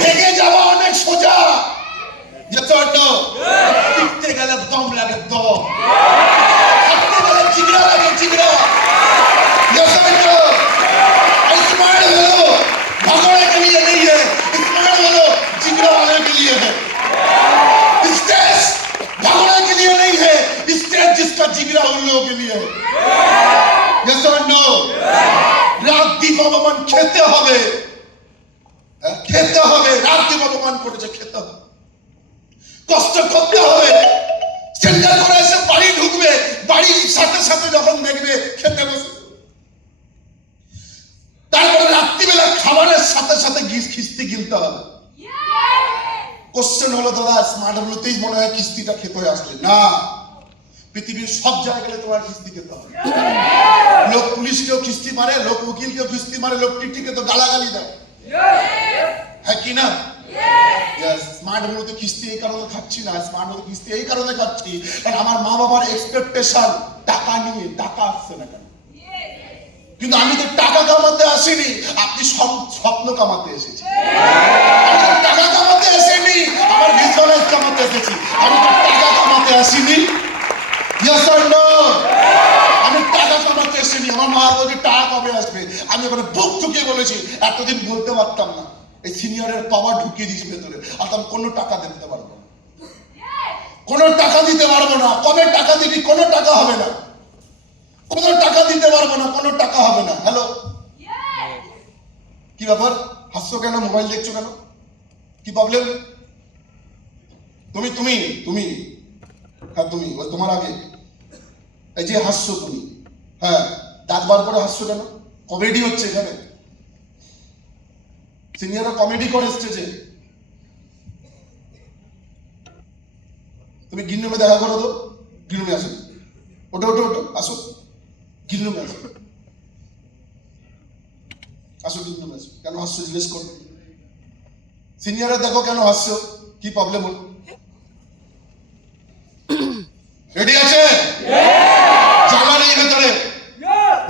ভেঙে যাওয়া অনেক সোজা, টিকতে গেলে দম লাগে, দম থাকতে গেলে চিগড়া লাগে, চিগড়া। भगोड़े के लिए नहीं है, स्मार्ट वालों जिगरा वाले के लिए है। स्टेज भगोड़े के लिए नहीं है, स्टेज जिसका जिगरा उन लोगों के लिए है। Yes or no? রাত দীপ অপমান খেতে হবে, খেতে হবে, রাত দীপ অপমান করেছে, খেতে হবে, কষ্ট করতে হবে। সেন্টার করে এসে বাড়ি ঢুকবে, বাড়ির সাথে সাথে যখন দেখবে খেতে বসে, তারপরে রাত্রিবেলা খাবারের সাথে সাথে খিস্তি গিলতে হবে। কোশ্চেন হলো দাদা স্মার্ট হলোতেই মনে হয় খিস্তিটা খেতে আসলে না, পৃথিবীর সব জায়গায় তোমার খিস্তি খেতে হবে। লোক পুলিশকেও খিস্তি মারে, লোক উকিলকেও খিস্তি মারে, লোক টিটিকে তো গালাগালি দেয়, হ্যাঁ কি না? স্মার্ট হলোতে খিস্তি এই কারণে খাচ্ছি না, স্মার্ট হলো খিস্তি এই কারণে খাচ্ছি কারণ আমার মা বাবার এক্সপেকটেশন টাকা নিয়ে, টাকা আসছে না কেন? কিন্তু আমি তো টাকা কামাতে আসিনি, আপনি স্বপ্ন কামাতে এসেছি। আমি তো টাকা কামাতে আসিনি, আমার ভিজুয়ালাইজ কামাতে এসেছি। আমি তো টাকা কামাতে আসিনি, yes or no? আমি টাকা কামাতে আসিনি। আমার মা বলছে টাকা কবে আসবে, আমি ওখানে বুক ঢুকিয়ে বলেছি, এতদিন বলতে পারতাম না, এই সিনিয়রের পাওয়ার ঢুকিয়ে দিয়েছি ভেতরে, আর আমি কোনো টাকা দিতে পারবো না, কোনো টাকা দিতে পারবো না। কবে টাকা দিবি? কোনো টাকা হবে না, কোনো টাকা দিতে পারবো না, কোনো টাকা হবে না। হ্যালো, কি ব্যাপার? হাসছো কেন? মোবাইল দেখছো কেন? কি প্রবলেম? তুমি তুমি তুমি হ্যাঁ তুমি, ওই তোমার আগে এই যে হাসছো তুমি, হ্যাঁ দাঁত বার করে হাসছো কেন? কমেডি হচ্ছে এখানে, সিনিয়ররা কমেডি করে স্টেজে। তুমি গ্রিন রুমে দেখা করো তো, গ্রিন রুমে আসো, ওটো ওটো ওটো আসো, গ্রিন রুমে আসো, আসো গ্রিন রুমে আসো। কেন হাসছো জিজ্ঞেস করো, সিনিয়ররা দেখো কেন হাসছো, কি প্রবলেম হল? রেডি আছে? জ্বালা নেই ভেতরে,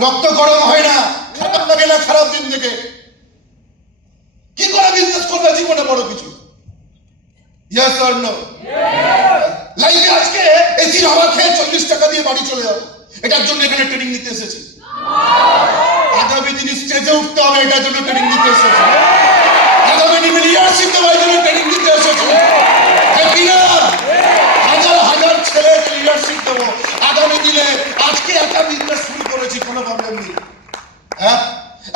রক্ত গরম হয় না, খারাপ লাগে না খারাপ দিন থেকে। কি করে বিজনেস করবে জীবনে বড় কিছু? Yes or no? লাইফে আজকে এসির হাওয়া খেয়ে 40 টাকা দিয়ে বাড়ি চলে যাবো, এটার জন্য এখানে ট্রেনিং নিতে এসেছি। আগামী দিন স্টেজে উঠতে হবে, এটার জন্য ট্রেনিং নিতে এসেছি। আগামী দিনে লিডারশিপ দেওয়ার জন্য ট্রেনিং নিতে এসেছি। হাজার হাজার ছেলেকে লিডারশিপ দেবো আগামী দিনে। আজকে একটা বিজনেস শুরু করেছি, কোনো প্রবলেম নেই। হ্যাঁ,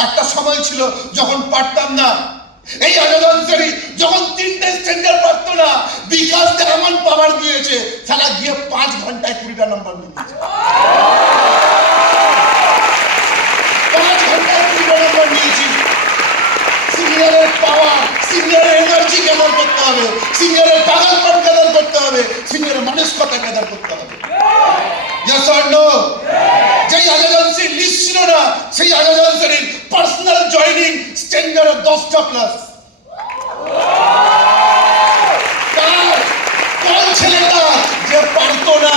একটা সময় ছিল যখন পারতাম না, এই আনন্দে যখন 3টে স্ট্যান্ডার্ড পারতো না, বিকাশ এমন পাওয়ার দিয়েছে, সারা গিয়ে 5 ঘন্টায় 20টা নাম্বার নিয়েছে। 5 ঘন্টায় 20টা নাম্বার নিয়েছি। সিনিয়রের পাওয়ার, সিনিয়রের এনার্জি গ্যাদার করতে হবে, সিনিয়রের পাগলপন গ্যাদার করতে হবে, সিনিয়রের মানসিকতা গ্যাদার করতে হবে। Yes or no? যেই এজেন্সি লিস্ট ছিল না, সেই এজেন্সির পার্সোনাল জয়েনিং স্ট্যান্ডার্ড 10টা প্লাস। কোন ছেলেটা যে পারতো না,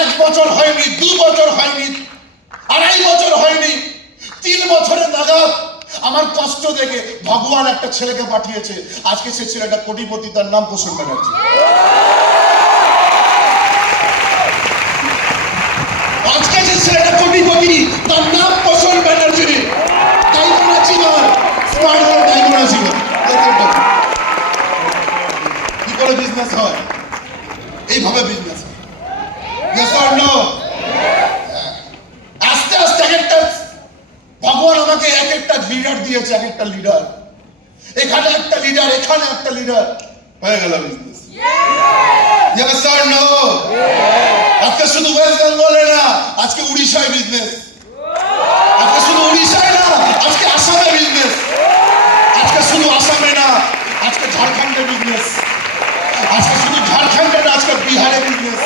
1 বছর হয়নি, 2 বছর হয়নি, 2.5 বছর হয়নি, 3 বছরের নাগাদ আমার কষ্ট দেখে ভগবান একটা ছেলেকে পাঠিয়েছে। আজকে সে ছেলেটা কোটিপতি, তার নাম পোষণ ব্যানার্জি। আজকে যে ছেলেটা কোটিপতি, তার নাম পোষণ ব্যানার্জি। ডায়মন্ড অ্যাচিভার, স্মার্ট হলো ডায়মন্ড অ্যাচিভার। কি করে বিজনেস হয়? এইভাবে বিজনেস হয়। Yes or no? আস্তে আস্তে একটা ভগবান আমাকে একটা লিডার দিয়েছে, একটা লিডার, এখানে একটা লিডার, এখানে একটা লিডার, হয়ে গেল বিজনেস। Yes or no? আজকে শুধু ওয়েস্ট বেঙ্গলে না, আজকে উড়িষ্যায় বিজনেস। আজকে শুধু উড়িষ্যায় না, আজকে আসামে বিজনেস। আজকে শুধু আসামে না, আজকে ঝাড়খণ্ডে বিজনেস। আজকে শুধু ঝাড়খণ্ডে না, আজকে বিহারে বিজনেস।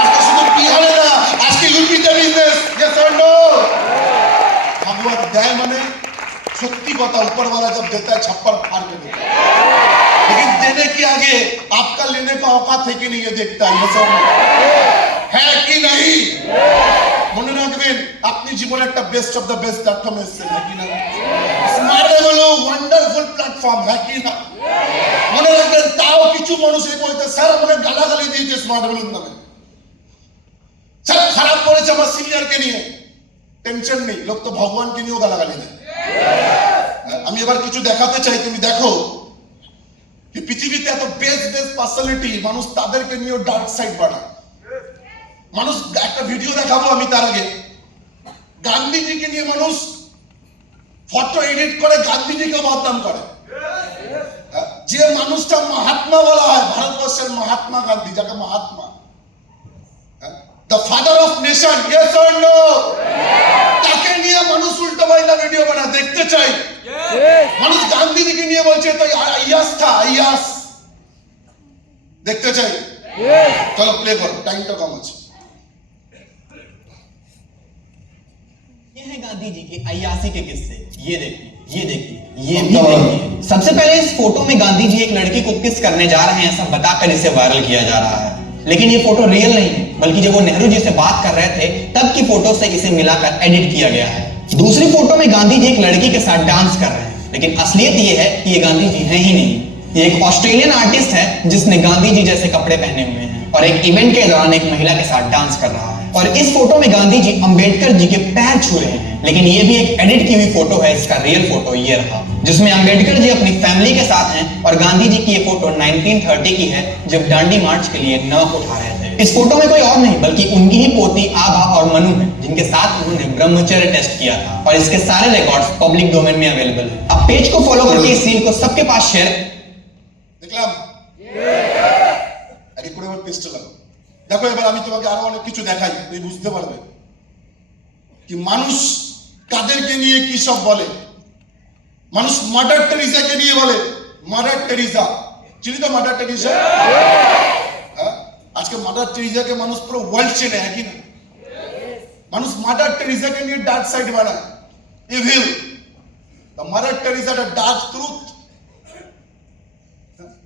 আজকে শুধু বিহারে না, আজকে ইউপিতে বিজনেস। Yes or no? भगवान दया माने सत्य কথা, ऊपर वाला जब देता है छप्पर फाड़ के देता है, लेकिन देने के आगे आपका लेने का औकात है कि नहीं ये देखता है। Yes or no? है कि नहीं? মনে রাখবেন, আপনি জীবনে একটা বেস্ট অফ দ্য বেস্ট প্ল্যাটফর্মে এসেছেন, নাকি না? স্মার্ট হলো ওয়ান্ডারফুল প্ল্যাটফর্ম, নাকি না? মনে রাখবেন, তাও কিছু মানুষ এই বলতে, স্যার আমাকে গালাগালি দিয়েছে স্মার্ট হলের নামে, স্যার খারাপ করেছে আমার সিনিয়রকে নিয়ে। টেনশন নেই, লোক তো ভগবানকে নিয়েও গালাগালি দেয়। আমি এবার কিছু দেখাতে চাই, তুমি দেখো কি পৃথিবীতে এত বেস্ট বেস্ট পার্সোনালিটি, মানুষ তাদেরকে নিয়েও ডার্ক সাইড বানায়। মানুষ, একটা ভিডিও দেখাবো আমি, তার আগে গান্ধীজিকে নিয়ে মানুষ ফটো এডিট করে গান্ধীজিকে বদনাম করে। যে মানুষটা মহাত্মা বলা হয়, ভারতবর্ষের মহাত্মা গান্ধী, যাকে Mahatma, the father of nation, yes or no? তাকে নিয়ে মানুষ উল্টো পাল্টা ভিডিও বানায়, দেখতে চাই। মানুষ গান্ধীজিকে নিয়ে বলছে তো ইয়াস থা, ইয়াস, দেখতে চাই। চলো প্লে করো, টাইমটা কম আছে। ये है गांधी जी के अय्यासी के किस्से। ये देखिए, ये देखिए, ये भी देखिए। सबसे पहले इस फोटो में गांधी जी एक लड़की को किस करने जा रहे हैं ऐसा बताकर इसे वायरल किया जा रहा है, लेकिन ये फोटो रियल नहीं है, बल्कि जब वो नेहरू जी से बात कर रहे थे तब की फोटो से इसे मिलाकर एडिट किया गया है। दूसरी फोटो में गांधी जी एक लड़की के साथ डांस कर रहे हैं, लेकिन असलियत ये है कि ये गांधी जी हैं ही नहीं। ये एक ऑस्ट्रेलियन आर्टिस्ट है जिसने गांधी जी जैसे कपड़े पहने हुए हैं और एक इवेंट के दौरान एक महिला के साथ डांस कर रहा है। और इस फोटो में गांधी जी अंबेडकर जी के पैर छू रहे हैं, लेकिन ये भी एक एडिट की हुई फोटो है। इसका रियल फोटो ये रहा, जिसमें अंबेडकर जी अपनी फैमिली के साथ हैं और गांधी जी की ये फोटो 1930 की है, जब दांडी मार्च के लिए नमक उठा रहे थे। इस फोटो में कोई और नहीं बल्कि उनकी ही पोती आभा और मनु है, जिनके साथ उन्होंने ब्रह्मचर्य टेस्ट किया था, और इसके सारे रिकॉर्ड्स पब्लिक डोमेन में अवेलेबल है। अब पेज को फॉलो करके इस सीन को सबके पास शेयर। দেখলাম আরে করে আমার পেস্ট লাগো। দেখো এবার আমি তোমাকে আরো অনেক কিছু দেখাই, তুমি বুঝতে পারবে কি মানুষ কাদেরকে নিয়ে কি সব বলে। মানুষ মাদার টেরিজাকে নিয়ে বলে, মাদার টেরিজা, চিনি তো মাদার টেরিজা? আজকে মাদার টেরিজাকে মানুষ পুরো ওয়ার্ল্ড চেনে, একই না? মানুষ মাদার টেরিজাকে নিয়ে ডার্ক সাইড বানায়, ইভিল। তো মাদার টেরিজাটা ডার্ক ট্রুথ।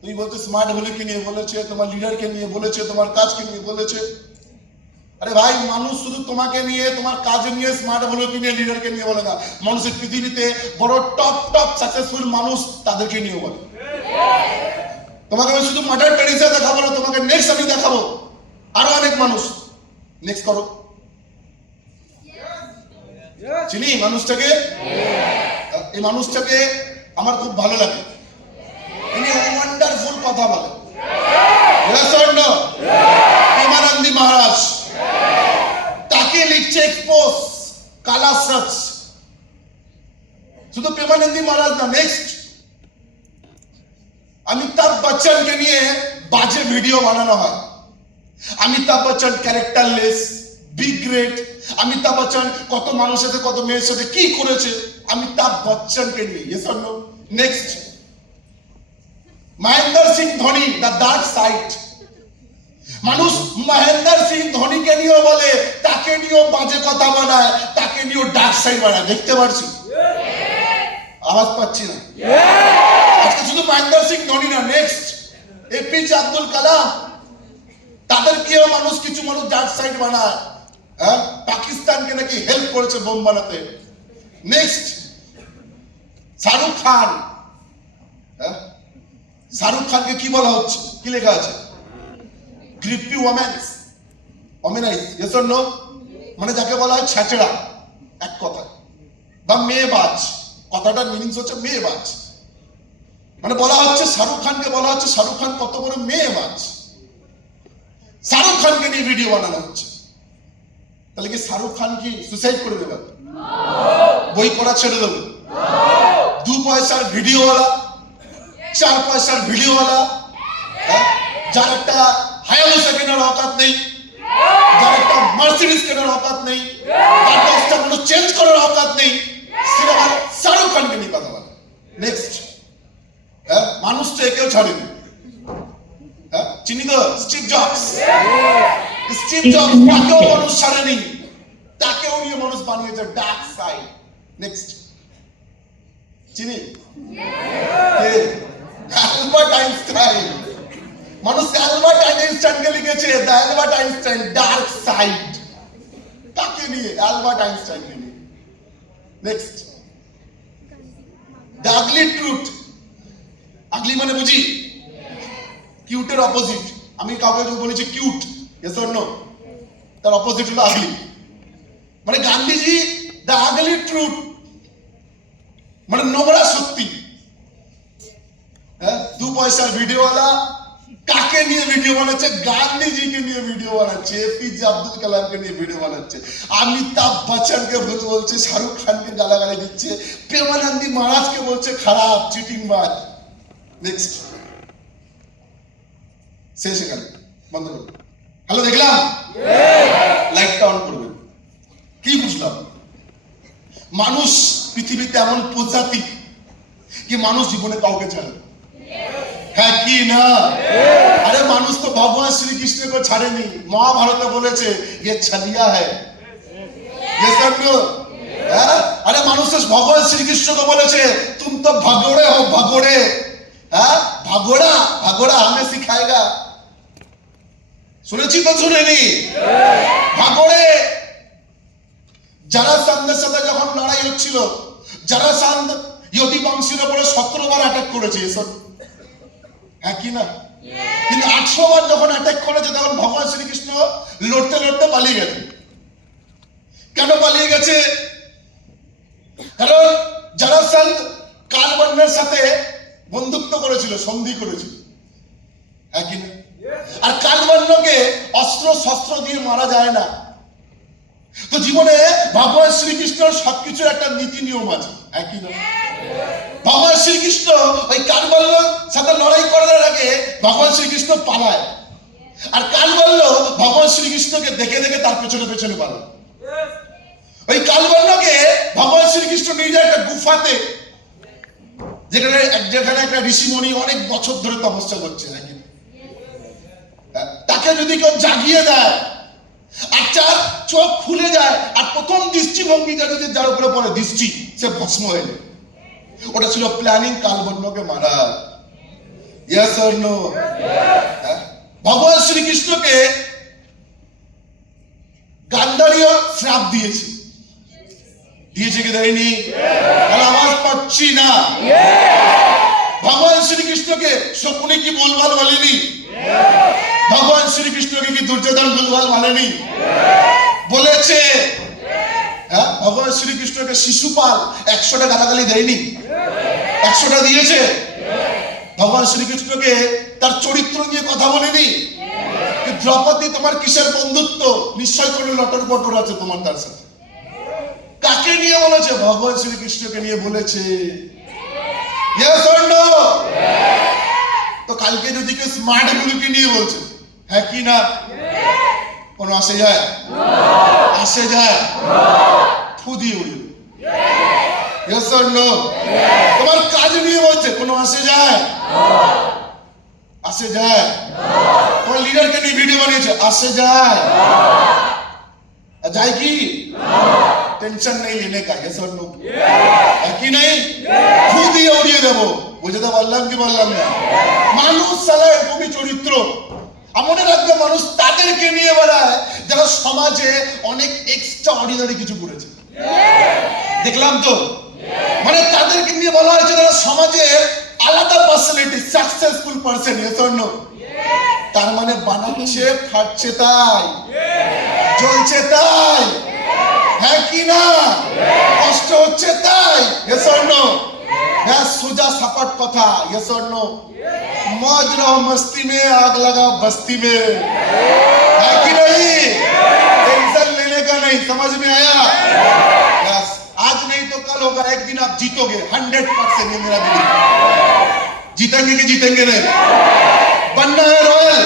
তুমি বলতে স্মার্ট হলেকে নিয়ে বলেছে, তোমার লিডারকে নিয়ে বলেছে, তোমার কাজকে নিয়ে বলেছে। আরে ভাই, মানুষ শুধু তোমাকে নিয়ে, তোমার কাজ নিয়ে, স্মার্ট হলেকে নিয়ে, লিডারকে নিয়ে বলে না। মানুষের পৃথিবীতে বড় টপ টপ সাকসেসফুল মানুষ, তাদেরকে নিয়ে বলে। তোমাকে আমি শুধু মাদার টেরিজা দেখাবো না, তোমাকে নেক্সট আমি দেখাবো আরো অনেক মানুষ। নেক্সট করো। চিনি মানুষটাকে? এই মানুষটাকে আমার খুব ভালো লাগে। ইনি ওয়ান্ডারফুল কথা বলে। Yes or no? প্রেমানন্দী মহারাজ, তাকে লিখছে এক্সপোজ, কালা সচ। শুধু প্রেমানন্দী মহারাজ না, নেক্সট অমিতাভ বচ্চনকে নিয়ে বাজে ভিডিও বানানো হয়। Amitabh Bachchan characterless, big great. Amitabh Bachchan কত মানুষের সাথে, কত মেয়ের সাথে কি করেছে অমিতাভ বচ্চনকে নিয়ে, yes or no? Next, Mahendra Singh Dhoni, the dark side. মানুষ মহেন্দ্র সিং ধোনিকে নিয়েও বলে, তাকে নিয়েও বাজে কথা বানায়, তাকে নিয়েও ডার্ক সাইড বানায়। দেখতে পাচ্ছি? আওয়াজ পাচ্ছি না। আজকে শুধু মহেন্দ্র সিং ধোনি না, নেক্সট এপিজে আব্দুল কালাম, তাদেরকেও মানুষ, কিছু মানুষ ডার্ক সাইড বানায়। হ্যাঁ, পাকিস্তানকে নাকি হেল্প করেছে বোম বানাতে। নেক্সট, শাহরুখ খান। হ্যাঁ, শাহরুখ খানকে কি বলা হচ্ছে, কি লেখা আছে? Creepy womens, womanise, yes or no? মানে যাকে বলা হয় ছেঁচড়া, এক কথা, বা মেয়েবাজ। কথাটার মিনিংস হচ্ছে মেয়েবাজ। মানে বলা হচ্ছে শাহরুখ খানকে বলা হচ্ছে শাহরুখ খান কত বড় মেয়েবাজ। শাহরুখ খানকে নিয়ে ভিডিও বানানো হচ্ছে। তাহলে কি শাহরুখ খান কি সুসাইড করে দেবে? বই পড়া ছেড়ে দেবে? 2 পয়সার ভিডিওওয়ালা, 4 পয়সার ভিডিওওয়ালা, যার একটা হায়াবুসা কেনার অকাত নেই, যার একটা মার্সিডিজ কেনার অকাত নেই, যার 10টা মানুষ চেঞ্জ করার অকাত নেই, সিনেমা শাহরুখ খানকে নিয়ে কথা বলে। নেক্সট, হ্যাঁ, মানুষ তো একেও ছাড়েনি। হ্যাঁ, চিনি তো স্টিভ জবস। স্টিভ জবস তাকেও মানুষ ছাড়েনি, তাকেও নিয়ে মানুষ বানিয়েছে ডার্ক সাইড। নেক্সট, চিনি? Albert Einstein. মানুষ অ্যালবার্ট আইনস্টাইনকে লিখেছে the Albert Einstein dark side, তাকে নিয়ে, অ্যালবার্ট আইনস্টাইনকে নিয়ে। Next, the ugly truth. Ugly মানে বুঝি কিউটের অপোজিট। আমি কাউকে যদি বলেছি কিউট, ইয়েস অর নো? তার অপোজিট হলো আগলি। মানে গান্ধীজি দ্য আগলি ট্রুথ, মানে নোংরা সত্যি। হ্যাঁ, 2 পয়সার ভিডিওওয়ালা কাকে নিয়ে ভিডিও বানাচ্ছে? গান্ধীজিকে নিয়ে ভিডিও বানাচ্ছে, এপিজে আব্দুল কালামকে নিয়ে ভিডিও বানাচ্ছে, অমিতাভ বচ্চনকে ভুল বলছে, শাহরুখ খানকে গালাগালি দিচ্ছে, প্রেমানন্দী মহারাজকে বলছে খারাপ, চিটিংবাজ। নেক্সট, শেষ এখানে, বন্ধ করুন। হ্যালো, দেখলাম? লাইটটা অন করবেন। কি বুঝলাম? মানুষ পৃথিবীতে এমন প্রজাতি কি মানুষ জীবনে কাউকে ছাড়ে? হ্যাঁ কি না? আরে মানুষ তো ভগবান শ্রীকৃষ্ণকে ছাড়েনি। মহাভারতে বলেছে ये छलिया है, ये सब नो। আরে মানুষ তো ভগবান শ্রীকৃষ্ণকে বলেছে तुम तो भगोड़े हो, भगोड़े। হ্যাঁ, ভাগোড়া, ভাগোড়া हमें सिखाएगा। শুনেছি তো শুনেনি? ভাগোড়ে। জারাসন্ধের সাথে যখন লড়াই হচ্ছিল, জারাসন্ধ ইহুদি বংশের উপরে 17 বার অ্যাটাক করেছে, এসব হ্যাঁ কি না? কিন্তু 800 বার যখন অ্যাটাক করেছে তখন ভগবান শ্রীকৃষ্ণ লড়তে লড়তে পালিয়ে গেছে। কেন পালিয়ে গেছে? কারণ জারাসন্ধ কালবর্ণের সাথে বন্ধুত্ব করেছিল, সন্ধি করেছিল, হ্যাঁ কি না? আর কালবর্ণকে অস্ত্র শস্ত্র দিয়ে মারা যায় না। তো জীবনে ভগবান শ্রীকৃষ্ণের সবকিছুর একটা নীতি নিয়ম আছে, হ্যাঁ কি না? ভগবান শ্রীকৃষ্ণ ওই কালবল্লর সাথে লড়াই করার আগে ভগবান শ্রীকৃষ্ণ পালায়, আর কালবল্ল ভগবান শ্রীকৃষ্ণকে দেখে দেখে তার পেছনে পেছনে পালায়। ওই কালবল্লকে ভগবান শ্রীকৃষ্ণ নিয়ে যায় একটা গুফাতে, যেখানে একটা ঋষিমণি অনেক বছর ধরে তপস্যা করছে, নাকি তাকে যদি কেউ জাগিয়ে দেয় আর যার চোখ খুলে যায় আর প্রথম দৃষ্টিভঙ্গিটা যদি যার উপরে পড়ে দৃষ্টি, সে ভস্ম হয়ে যায়। ওটা ছিল প্ল্যানিং কালবর্ণকে মারা। Yes or no? ভগবান শ্রীকৃষ্ণকে গান্ধারীয় শ্রাপ দিয়েছে, দিয়েছে কি দেয়নি? আওয়াজ পাচ্ছি না। ভগবান শ্রীকৃষ্ণকে শকুনি কি ভুলভাল বলেনি? ভগবান শ্রীকৃষ্ণকে কি দুর্যোধন ভুলভাল বলেনি? বলেছে। হ্যাঁ, ভগবান শ্রীকৃষ্ণকে শিশুপাল 100টা গালাগালি দেয়নি? 100টা দিয়েছে। ভগবান শ্রীকৃষ্ণকে তার চরিত্র নিয়ে কথা বলেনি? দ্রৌপদী তোমার কিসের বন্ধুত্ব? নিশ্চয় কোনো লটর পটর আছে তোমার তার সাথে। কাকে নিয়ে বলেছে? ভগবান শ্রীকৃষ্ণকে নিয়ে বলেছে। Yes or no? তো কালকে যদি কেউ স্মার্ট গুলোকে নিয়ে বলছে, হ্যাঁ কি না? কোন আসে যায়? আসে যায়? ফু দিয়ে উড়িয়ে। Yes or no? তোমার কাজ নিয়ে বলছে, কোনো আসে যায়? আসে যায়? তোমার লিডারকে নিয়ে ভিডিও বানিয়েছে, আসে যায়? যায় কি? টেনশন নেই लेने का, yes or no? কি নেই? খুদ দিয়ে উড়িয়ে দেবো। বুঝতে পারলাম কি বললাম না? মানুষ সালা এরকমই চরিত্র। মনে রাখবে, মানুষ তাদেরকে নিয়ে বেড়ায় যারা সমাজে অনেক এক্সট্রা অর্ডিনারি কিছু করেছে। দেখলাম তো, মানে তাদেরকে নিয়ে বলা হয়েছে যারা সমাজে আলাদা personality, successful person, yes or no? তার মানে বানাচ্ছে, ফাটছে তাই, জ্বলছে তাই, হ্যাঁ কি না, কষ্ট হচ্ছে তাই, yes or no? হ্যাঁ, সোজা সাপাট কথা, yes or no? मौज रहो मस्ती में, आग लगाओ बस्ती में, है कि नहीं? टेंशन लेने का नहीं, समझ में आया? यस, आज नहीं तो कल होगा, एक दिन आप जीतोगे 100%, ये मेरा बिलीफ। जीतेंगे कि जीतेंगे नहीं? बनना है रॉयल,